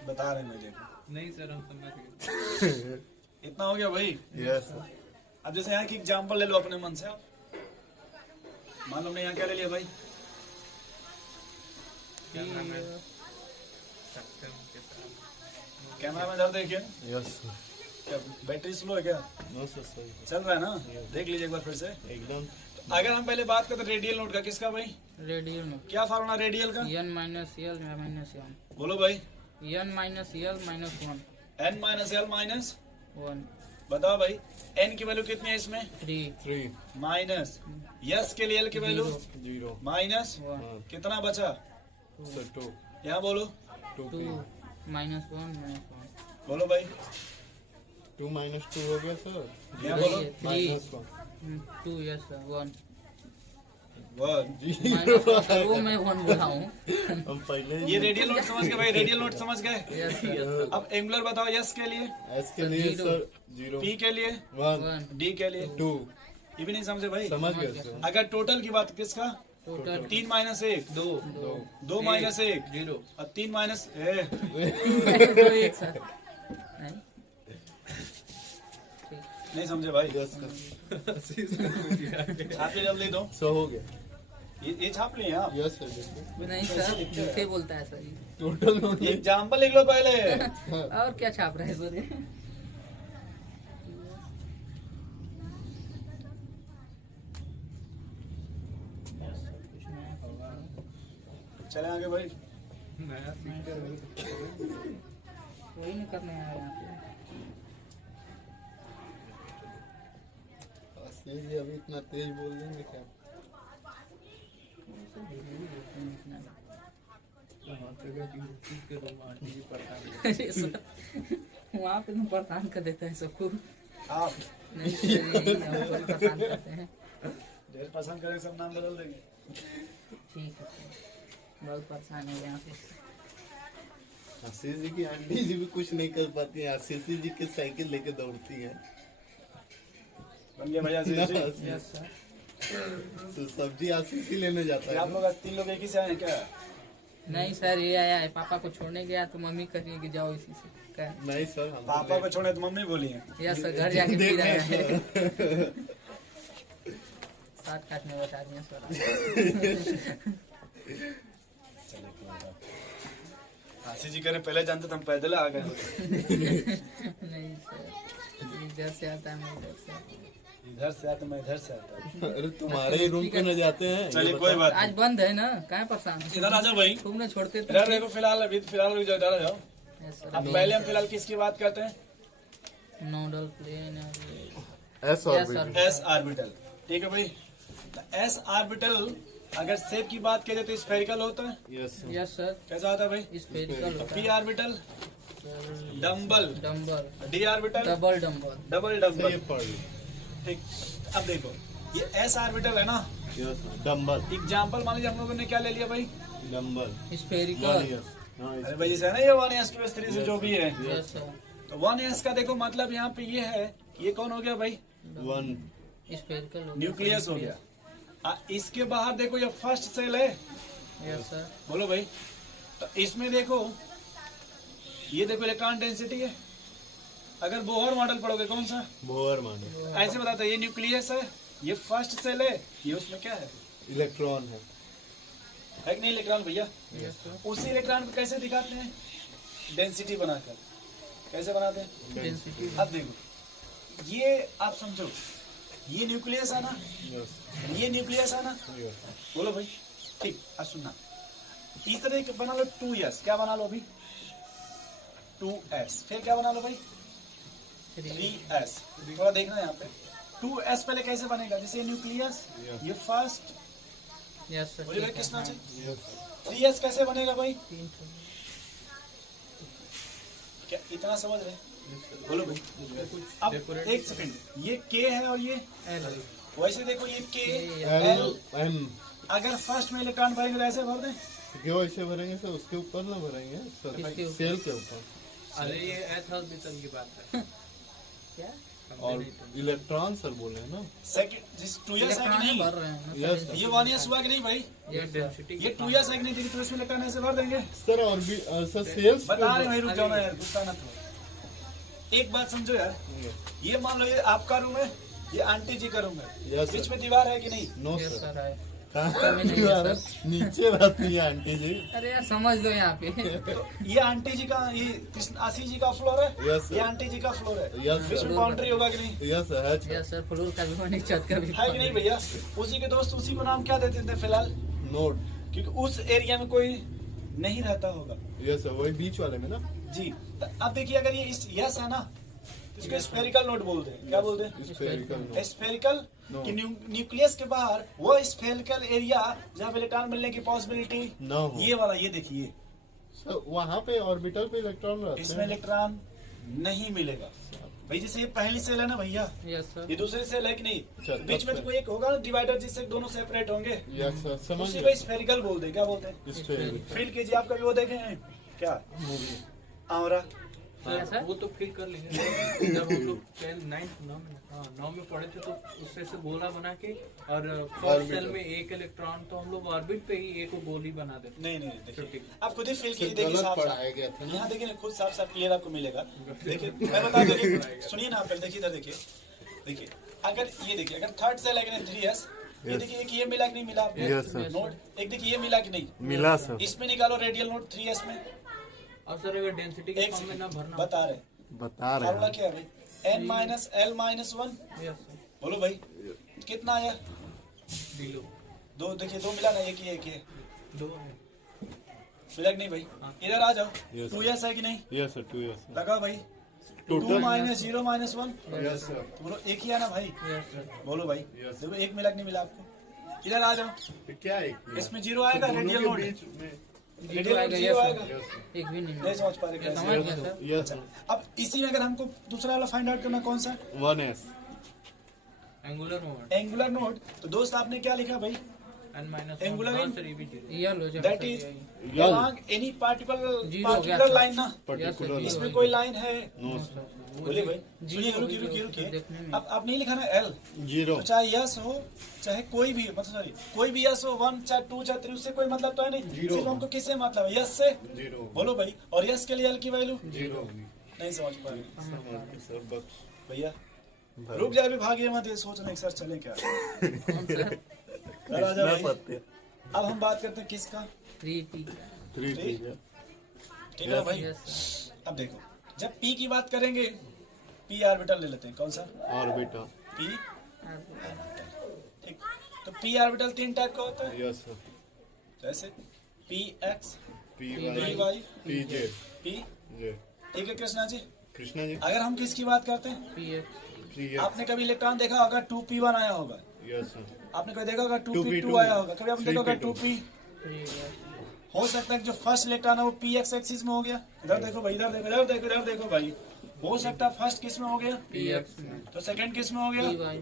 बता रहे हैं मुझे, नहीं सर हम समझ गए। इतना हो गया भाई। यस अब जैसे यहाँ की एग्जाम्पल ले लो अपने मन से। आप मान लो हमने यहाँ क्या ले लिया भाई, कैमरा में जरा देखिए, यस क्या बैटरी स्लो है क्या? नो सर सही चल रहा है ना, देख लीजिए एक बार फिर से। एकदम। अगर हम पहले बात करते रेडियल नोड का, किसका भाई? रेडियल में क्या फार्मूला रेडियल का? n माइनस यल माइनस 1, बोलो भाई। n minus L minus 1 n minus L minus 1 बताओ भाई, n की वैल्यू कितनी है इसमें? 3 3 माइनस यस के लिए l की वैल्यू 0 माइनस 1 कितना बचा? सर 2 यहाँ बोलो, 2 2 माइनस 1 माइनस बोलो भाई। 2 माइनस 2 हो गया सर, यहाँ बोलो 1 minus 3 2 yes sir 1 one. Minus वो मैं 1 बोला हूँ। हम पहले ये रेडियल नोट समझ गए भाई, रेडियल नोट समझ गए। यस अब एंगुलर बताओ, यस के लिए, एस के लिए Zero. सर 0 पी के लिए, 1 1 डी के लिए। 2 ये भी नहीं समझे भाई। समझ गए सर। अगर टोटल की बात, किसका? टोटल 3 माइनस 1 दो 2 माइनस 1 जीरो। और 3 माइनस 2 1 सर नहीं नहीं समझे भाई। यस सर छाप ले जल्दी दो, 100 हो गया। ये छाप लिए आप। यस सर देखो नहीं सर, झूठे बोलता है सर ये। टोटल नोट एग्जाम्पल लिख लो पहले। और क्या छाप रहे हैं बोले? चले आगे भाई। नया फीचर वही नहीं करने आया यहाँ पे। आशीष जी अभी इतना तेज बोल देंगे क्या? अरे सर, वहाँ पे तुम परेशान कर देते हैं सबको। आप नहीं सर, यही हमको भी परेशान करते हैं। ढेर पसंद करें, सब नाम बदल देंगे। ठीक है सर, बहुत परेशान है यहाँ पे। आशीष जी की आंटी जी भी कुछ नहीं कर पाती हैं, आशीष जी के साइकिल लेके दौड़ती हैं। बन गया भैया आशीष जी। यस सर, तो सब्जी आशीष ही लेने जाता ये आप है। लोग 3 लोग एक ही से आए हैं क्या? नहीं सर, ये आया है, पापा को छोड़ने गया तो मम्मी कही कि जाओ इसी से कहा। नहीं सर हम पापा को छोड़े तो मम्मी बोली है। यस सर, घर जाके फिर आया है। देख 7 काटने बता दिया सर। आशीष जी कह रहे पहले जानते तो हम पैदल आ गए। नहीं सर, इधर से आता है, मैं इधर से आता हूँ। इधर से आते मैं इधर से आता हूँ। अरे तुम्हारे ही रूम पे न जाते हैं। चलिए कोई बात आज बंद है ना, कहाँ परेशान नहीं। इधर आ जाओ भाई, तुमने छोड़ते इधर देखो फिलहाल, अभी फिलहाल रुक जाओ, इधर आ जाओ। तो अब पहले हम फिलहाल किसकी बात करते हैं? Nodal plane S orbital. S orbital, ठीक है भाई। तो एस ऑर्बिटल अगर शेप की बात करें तो स्फेरिकल होता है। यस यस सर, कैसा होता है भाई? स्फेरिकल होता पी है, orbital dumbbell, dumbbell, D orbital double dumbbell. Double ये डम्बल, पढ़ लो। ठीक। अब देखो ये एस ऑर्बिटल है ना, यस डम्बल। एग्जाम्पल मान लीजिए हम लोगों ने क्या ले लिया भाई? डम्बल। स्फेरिकल। यस हाँ अरे भाई जैसे है ना ये 1s 2s 3 से जो भी है, यस सर, तो 1s का देखो मतलब यहाँ पे ये है, ये कौन हो गया भाई? वन। स्फेरिकल हो गया। न्यूक्लियस हो गया। इसके बाहर देखो ये फर्स्ट सेल है, यस सर, बोलो भाई। तो इसमें देखो ये देखो इलेक्ट्रॉन डेंसिटी है। अगर बोहर मॉडल पढ़ोगे कौन सा, बोहर मानो। ऐसे बताता है ये न्यूक्लियस है, ये फर्स्ट सेल है, ये उसमें क्या है इलेक्ट्रॉन है। कि नहीं इलेक्ट्रॉन भैया? यस सर, उसी इलेक्ट्रॉन को कैसे दिखाते हैं? डेंसिटी बनाकर। कैसे बनाते हैं? डेंसिटी। अब देखो ये आप समझो, ये न्यूक्लियस है ना, यस ये न्यूक्लियस है ना, यस। बोलो भाई। ठीक, अब सुनना, इस तरह के बना लो 2s, क्या बना लो अभी? 2s, फिर क्या बना लो भाई? 3s। थोड़ा देखना यहाँ पे, 2s पहले कैसे बनेगा? जैसे न्यूक्लियस, ये फर्स्ट, यस सर, मुझे किस नाम से? यस 3s कैसे बनेगा भाई? तीन ठो। क्या इतना समझ रहे? बोलो भाई। अब एक सेकंड, ये k है और ये एल, वैसे देखो ये k एल l, एम। अगर फर्स्ट में इलेक्ट्रॉन भरेंगे तो ऐसे भर दें। क्यों ऐसे भरेंगे सर? उसके ऊपर ना भरेंगे सर, किसके ऊपर? सेल के ऊपर। अरे ये एस ऑर्बिटल की बात है। क्या और इलेक्ट्रॉन सर बोले हैं ना। सेकंड जिस 2s है कि इलेक्ट्रॉन नहीं, भर रहे हैं ना यस सर। ये 1s हुआ कि नहीं भाई? ये डेंसिटी ये 2s है कि नहीं? तो इसमें इलेक्ट्रॉन ऐसे भर देंगे। सर और भी सर सेल्स बता रहे भाई, रुक जाओ ना यार, गुस्सा ना करो। एक बात समझो यार, ये मान लो ये आपका रूम है, ये आंटी जी का रूम है, यस बीच सर। में दीवार है कि नहीं? No yes sir. सर है। कहाँ नहीं है दीवार है? सर। नीचे रहती है आंटी जी। अरे यार समझ लो यहाँ पे। तो ये आंटी जी का, ये आशी जी का फ्लोर है, यस सर। ये आंटी जी का फ्लोर है, यस बीच सर। में बाउंड्री होगा कि नहीं? यस सर है सर। यस सर, फ्लोर का भी बनी, छत का भी है कि नहीं भैया? उसी के दोस्त उसी को नाम क्या देते थे फिलहाल? नोट। क्योंकि उस एरिया में कोई नहीं रहता होगा। यस सर, वही बीच वाले में ना। जी, तो अब देखिए अगर ये इस यस है ना, तो इसको स्फेरिकल नोट बोलते हैं। क्या बोलते हैं? Spherical note. Spherical No. कि न्यूक्लियस के बाहर वो स्फेरिकल एरिया जहाँ पे इलेक्ट्रॉन मिलने की पॉसिबिलिटी ना हो। ये वाला, ये देखिए सर वहाँ पे ऑर्बिटल पे इलेक्ट्रॉन रहते इसमें हैं। इलेक्ट्रॉन नहीं मिलेगा भाई। जैसे ये पहली सेल है ना भैया, यस सर, ये दूसरी सेल है कि नहीं? अच्छा, बीच में तब तो कोई एक होगा ना डिवाइडर, जिससे दोनों सेपरेट होंगे, यस सर, समझ उसी गए। को स्फेरिकल बोलते हैं। क्या बोलते हैं? स्फेरिकल। फील कीजिए, आप कभी वो देखे हैं क्या? आंवरा। क्या सर? वो तो फील कर लेंगे। जब हम लोग 9 में पढ़े थे तो उससे से गोला बना के और फर्स्ट सेल में एक इलेक्ट्रॉन, तो हम लोग ऑर्बिट पे ही एक गोली बना देते। नहीं नहीं, देखिए ठीक। आप खुद ही फील कीजिए, सर देखिए गलत साफ साफ। पढ़ाया गया था ना। यहाँ देखिए ना, खुद साफ साफ क्लियर आपको मिलेगा। देखिए मैं बता दूं, सुनिए ना, आप पहले देखिए, इधर देखिए। देखिए अगर ये देखिए, अगर थर्ड सेल है कि नहीं 3s, ये देखिए एक ये मिला कि नहीं मिला आपको? Yes, sir. नोट एक देखिए ये मिला कि नहीं? मिला सर। इसमें निकालो रेडियल नोट 3s में। अब सर अगर डेंसिटी के एक फॉर्म में ना सेकंड भरना बता रहे, बता रहे फॉर्मूला हैं। क्या है भाई? n minus l minus 1। Yes sir, बोलो भाई कितना आया? बिलो दो। देखिए दो मिला ना, एक ये 2 है। मिला कि नहीं भाई? इधर आ जाओ, Yes, 2s है कि नहीं? यस सर, 2 यस लगाओ भाई, 2 total. Minus 0 minus 1। Yes sir. बोलो एक ही है ना भाई? यस सर, बोलो भाई, Yes. देखो एक मिला कि नहीं मिला आपको? इधर आ जाओ, क्या है इसमें 0 आएगा, रेडियल नोट बीच में। रेडियल नोट आएगा, 0 yes, आएगा। एक भी नहीं नहीं मिला। समझ पा रहे कैसे? समझ गया सर। Yes sir. अब इसी में अगर हमको दूसरा वाला फाइंड आउट करना, कौन सा? 1s। Angular moment angular node. तो दोस्त आपने क्या लिखा भाई? n minus Angular in- sir ये भी 0। ये लो जब that is along any particular zero हो गया सर। लाइन ना। पर्टिकुलर Yes, इसमें कोई लाइन है? No sir. बोलिए भाई, सुनिए, रुकिए रुकिए रुकिए। अब आप नहीं लिखा ना l, 0। तो चाहे यस हो चाहे कोई भी, मतलब सॉरी कोई भी यस हो, 1 चाहे 2 चाहे 3, उससे कोई मतलब तो है नहीं। Zero। सिर्फ हमको किससे मतलब है? यस से। 0। बोलो भाई, और यस के लिए l की वैल्यू 0। नहीं समझ पा रहे सर बस भैया? रुक जाए, अभी भागिए मत, ये सोच रहे सर चले क्या? कौन सा? चलो आ जाओ भाई। अब हम बात करते हैं किसका? 3P। 3 ठीक है। ठीक है भाई। यस सर, अब देखो, जब p की बात करेंगे, p ऑर्बिटल ले लेते हैं। कौन सा? ऑर्बिटल। p ठीक। तो पी ऑर्बिटल 3 टाइप का होता है, यस सर। जैसे P X, P P Y Y, P Z P. Z. ठीक है कृष्णा जी। कृष्णा जी अगर हम किसकी बात करते हैं, पी आपने कभी इलेक्ट्रॉन देखा होगा 2p1 आया होगा, यस सर। आपने कभी देखा होगा 2p2 2p2 आया होगा, कभी आपने देखा होगा 3p2 2p। हो सकता है कि जो फर्स्ट इलेक्ट्रॉन है वो पी एक्स एक्सिस में हो गया, इधर देखो भाई, इधर देखो, इधर देखो, इधर देखो भाई। हो सकता है फर्स्ट किस में हो गया, तो सेकंड किस में हो गया,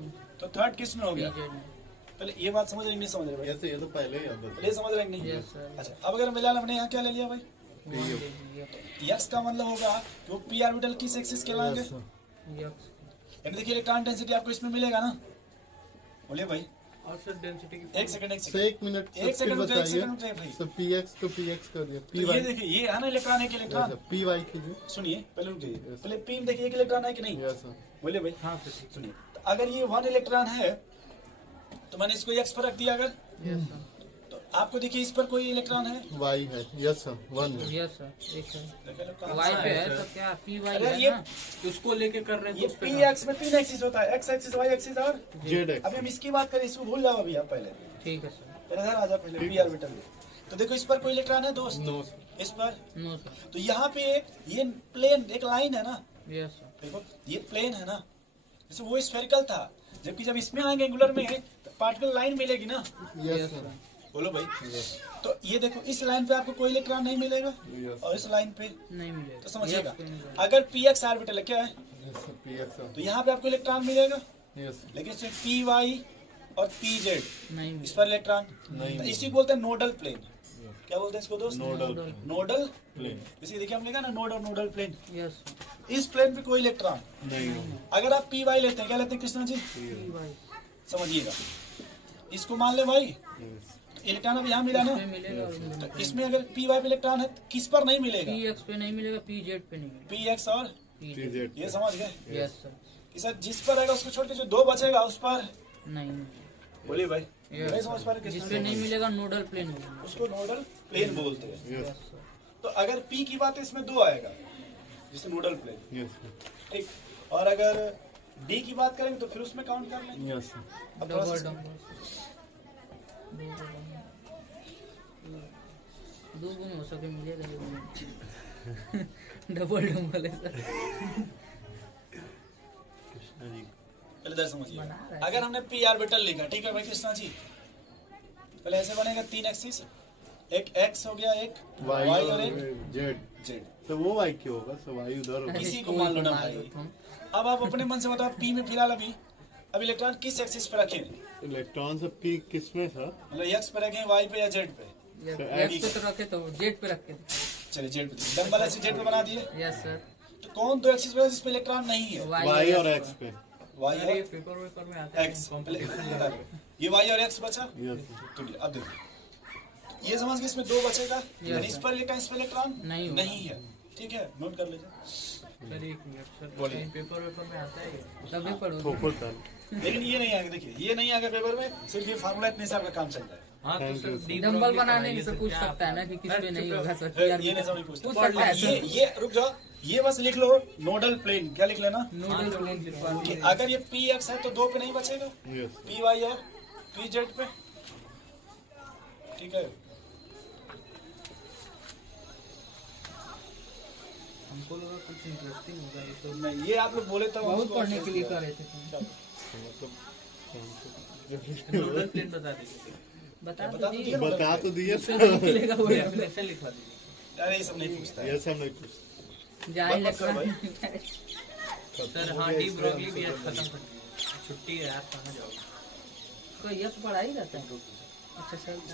तो थर्ड किस में हो गया। पहले ये बात समझ रहे नहीं समझ रहे भाई, ऐसे ये तो पहले ही आता था। ये समझ रहे नहीं। अच्छा, अब अगर मिला हमने यहाँ क्या ले लिया भाई, एक्स का मतलब होगा कि वो पी ऑर्बिटल किस एक्सिस के लाएंगे, यानी देखिए इलेक्ट्रॉन डेंसिटी आपको इसमें मिलेगा ना, बोलिए भाई। और सर डेंसिटी की एक सेकंड, एक सर सेकंड, एक मिनट एक सर, सेकंड फिर रुकिए, एक बताइए। सेकंड रुकिए भाई। सर पी एक्स तो पी एक्स कर दिया, तो पी ये वाई देखिए, ये है ना इलेक्ट्रॉन, एक इलेक्ट्रॉन। पी वाई कीजिए। सुनिए पहले रुकिए, पहले पी में देखिए एक इलेक्ट्रॉन है कि नहीं, यस सर। बोलिए भाई। हाँ सर ठीक सुनिए, तो अगर ये 1 इलेक्ट्रॉन है तो मैंने इसको एक्स पर रख दिया, अगर तो आपको देखिए इस पर कोई इलेक्ट्रॉन है, वाई है, यस सर, 1 है। देखिए इलेक्ट्रॉन वाई पे है। है तो क्या पी वाई अरे है ये ना। उसको लेके कर रहे हैं ये तो उस पे पी काम। एक्स में 3 एक्सिस होता है, एक्स एक्सिस, वाई एक्सिस और जेड एक्स। अभी हम इसकी बात करें, इसको भूल जाओ अभी आप पहले, ठीक है सर। पहले इधर आ जाओ, पहले पी ऑर्बिटल। तो देखो इस पर कोई इलेक्ट्रॉन है दोस्त, नो सर। इस पर, नो सर। तो यहाँ पे ये प्लेन एक लाइन है ना, यस सर। देखो ये प्लेन है ना, जैसे वो स्फेरिकल था, जबकि जब इसमें आएंगे एंगुलर में तो पार्टिकल लाइन मिलेगी ना, यस सर। बोलो भाई। तो ये देखो इस लाइन पे आपको कोई इलेक्ट्रॉन नहीं मिलेगा, यस और इस लाइन पे, नहीं मिलेगा तो समझिएगा Yes, पे नहीं मिलेगा। अगर पी एक्स ऑर्बिटल है, क्या है, सर पी एक्स तो यहाँ पे आपको इलेक्ट्रॉन मिलेगा, यस लेकिन इसमें पी वाई और पी जेड नहीं इस मिलेगा। पर इलेक्ट्रॉन नहीं तो इसी को बोलते हैं नोडल प्लेन। क्या बोलते हैं इसको दोस्त, नोडल नोडल प्लेन। इसी देखिए हम लिखा ना नोड और नोडल प्लेन, यस इस प्लेन पे कोई इलेक्ट्रॉन। नहीं अगर आप पी वाई लेते हैं, क्या लेते हैं कृष्णा जी, पी वाई समझिएगा, इसको मान ले भाई, इलेक्ट्रॉन अब यहाँ मिला ना, पे मिलेगा और तो इसमें अगर पी वाई पे इलेक्ट्रॉन है तो किस पर नहीं मिलेगा, पी एक्स पे नहीं मिलेगा, पी जेड पे नहीं मिलेगा। पी एक्स और पी पी जेड जेड। ये समझ गए यस सर। कि सर जिस पर आएगा उसको छोड़ के जो 2 बचेगा उस पर, नहीं बोलिए भाई, Yes, नहीं समझ पा रहे जिस कृष्णा पे जी? नहीं मिलेगा नोडल प्लेन मिलेगा। उसको नोडल प्लेन बोलते हैं। Yes yes sir. तो अगर पी की बात है इसमें 2 आएगा, जिससे नोडल प्लेन, यस ठीक। और अगर डी की बात करेंगे तो फिर उसमें काउंट कर लेंगे। यस अब थोड़ा डबल सा- डबल 2 गुण हो सके मिलेगा। डबल डबल है सर। कृष्णा जी पहले इधर समझिए, बना रहा है। अगर हमने पी ऑर्बिटल लिखा, ठीक है भाई कृष्णा जी, पहले ऐसे बनेगा 3 एक्सिस, एक एक्स हो गया, एक वाई वाई और और एक जेड। जेड, तो वो वाई क्यों होगा सर? वाई उधर होगा। किसी को मान लो ना भाई। अब आप अपने मन से बताओ, पी में फिलहाल अभी अब इलेक्ट्रॉन किस एक्सिस पे रखें, इलेक्ट्रॉन सब पी किस में सर? मतलब एक्स पे रखें, वाई पे या जेड पे, एक्स पे तो रखे तो जेड पे रखे थे। चलिए जेड पे, डम्बल ऐसे जेड पे बना दिए, यस सर। तो कौन 2 एक्सिस पे जिसपे इलेक्ट्रॉन नहीं है, वाई और एक्स पे। वाई अरे ये और पेपर वेपर में आता है एक्स, पहले कंपटीशन। ये वाई और एक्स बचा, यस तो अब देखो ये समझ के इसमें 2 बचेगा, यानी इस पर इलेक्ट्रॉन, इस पर इलेक्ट्रॉन नहीं होगा। नहीं है, ठीक है, नोट कर लीजिए। सर एक मिनट सर, बोलिए। कहीं पेपर वेपर में आता है ये? तभी पढ़ो। ठोकर डाल। लेकिन ये नहीं आएगा, देखिए ये नहीं आएगा पेपर में, सिर्फ ये फार्मूला इतने हिसाब का काम चल रहा है। हाँ तो Thank sir you, sir. D dumbbell block बनाने बनाइए की तो सर, पूछ क्या सकता है ना आपको- कि किस पे नहीं होगा सर। ये नहीं समझ पूछता, पूछ सकता है सर। ये रुक जाओ, ये बस लिख लो नोडल प्लेन, क्या लिख लेना, नोडल प्लेन कि अगर ये पी एक्स है तो 2 पे नहीं बचेगा, यस पी वाई और पी जेड पे, ठीक है। हमको लगा कुछ इंटरेस्टिंग होगा ये तो। नहीं, ये आप लोग बोले तो बहुत पढ़ने के लिए कर रहे थे। मतलब नोडल प्लेन बता दीजिए। बता बता तो तो दिए। दिया। बता तो दिया जिस पे नहीं मिलेगा वो डेफिनेशन लिखवा दीजिए। अरे ये सब नहीं पूछता है। यस हम नहीं पूछ। जाए मत करो भाई। सर हाँ डी ब्रोगली भी आज खत्म कर दीजिए। छुट्टी है, आप कहाँ जाओगे? कोई ये तो पढ़ाई रहता है। अच्छा सर